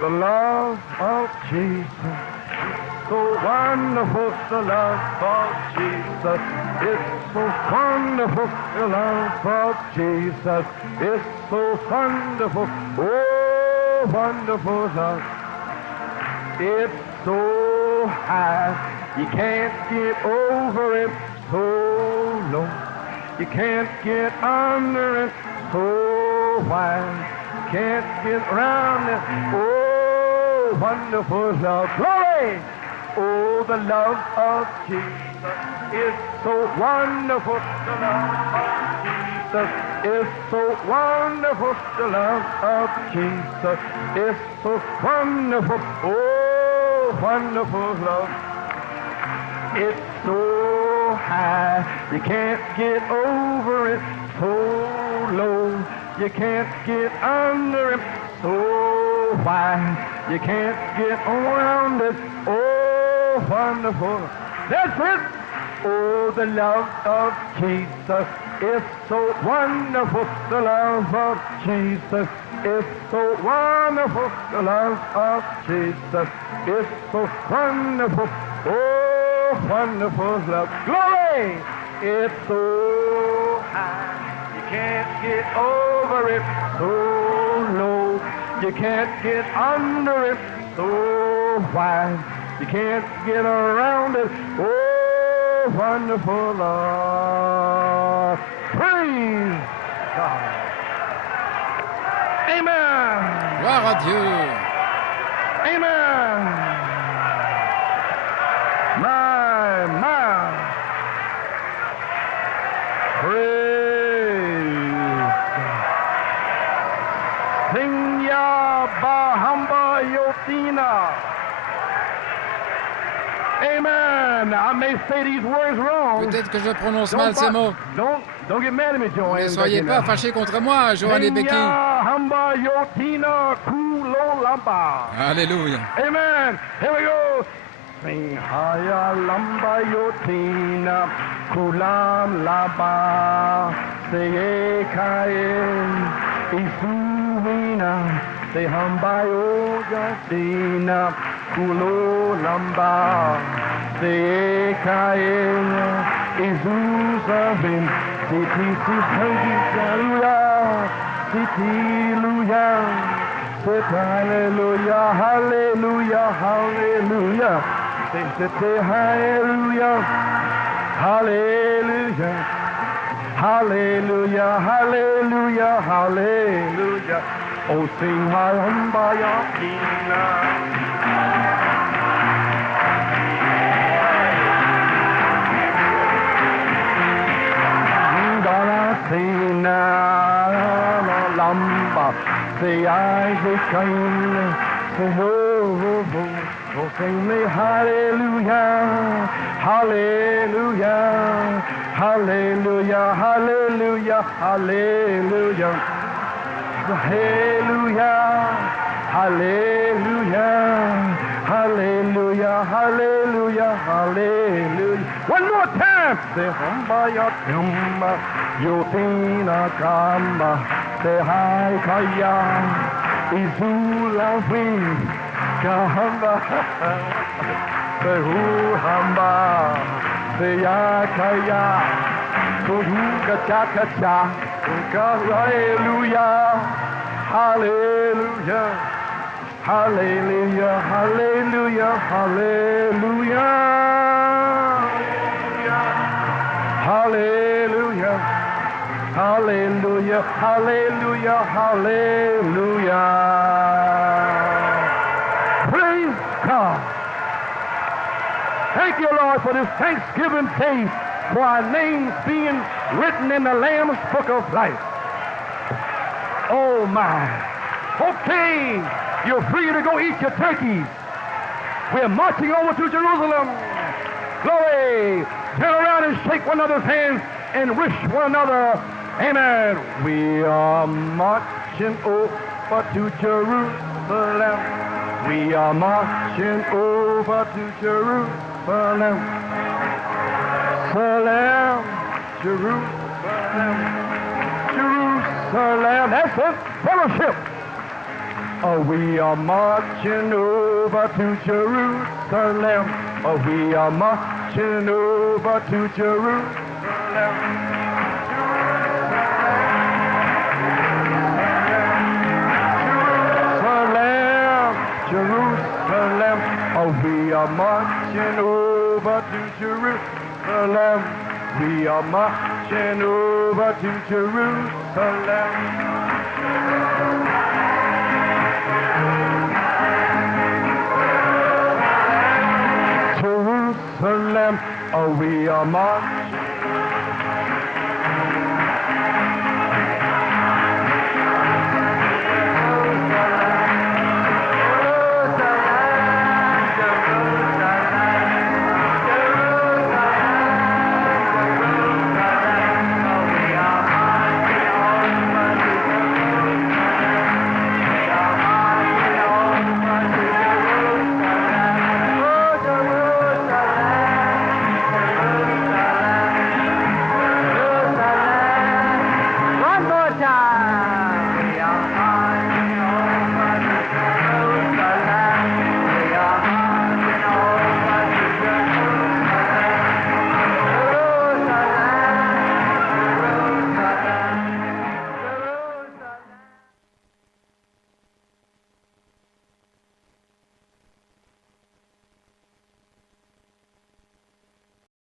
The love of Jesus. So wonderful, the love of Jesus. It's so wonderful, the love of Jesus. It's so wonderful, oh wonderful love. It's so high, you can't get over it. So low, you can't get under it. So wide, you can't get around it. Oh wonderful love, glory. Oh, the love of Jesus is so wonderful. The love of Jesus is so wonderful. The love of Jesus is so wonderful. Oh, wonderful love. It's so high, you can't get over it. So low, you can't get under it. So wide, you can't get around it. Oh, wonderful. That's it. Oh, the love of Jesus is so wonderful. The love of Jesus is so wonderful. The love of Jesus is so wonderful. Oh, wonderful love. Glory! It's so high, you can't get over it. So low, you can't get under it. So wide, you can't get around it. Oh, wonderful Lord. Praise God. Amen. Gloire à Dieu. Amen. My. Praise God. Sing ya Bahamba Yotina. Amen. I may say these words wrong. Peut-être que je prononce mal ces mots. Don't get mad at me, Joanne. Ne soyez pas fâchés contre moi, Joanne et Becky. Hamba Yotina Kulo Lamba. Alléluia. Amen. Here we go. Sing Haya Lamba Yotina Kulam Laba. Say Kaye Isuvina. Say Hamba Yotina Kulo Lamba. Say Kaye Isuvin. City, hallelujah, hallelujah, hallelujah, hallelujah. Say hallelujah, hallelujah, hallelujah, hallelujah, hallelujah. Oh, sing hallelujah. Lamba, say Isaac Cain, say oh, sing me hallelujah, hallelujah, hallelujah, hallelujah, hallelujah, hallelujah, hallelujah, hallelujah, hallelujah, hallelujah. One more time, say hamba ya tumba, yotina kamba. Say hi kaya, izula wing, kahamba. Say hu hamba, say ya kaya, kuhuka chakacha, hallelujah, hallelujah, hallelujah, hallelujah, hallelujah, hallelujah. Hallelujah, hallelujah, hallelujah. Praise Thank you, Lord, for this Thanksgiving day, for our names being written in the Lamb's Book of Life. Oh, my. Okay, you're free to go eat your turkeys. We're marching over to Jerusalem. Glory. Turn around and shake one another's hands and wish one another, amen. We are marching over to Jerusalem. We are marching over to Jerusalem. Jerusalem, Jerusalem, Jerusalem. That's it. Fellowship. Oh, we are marching over to Jerusalem. Oh, we are marching over to Jerusalem. Jerusalem, oh, we are marching over to Jerusalem. We are marching over to Jerusalem. Jerusalem, oh, we are marching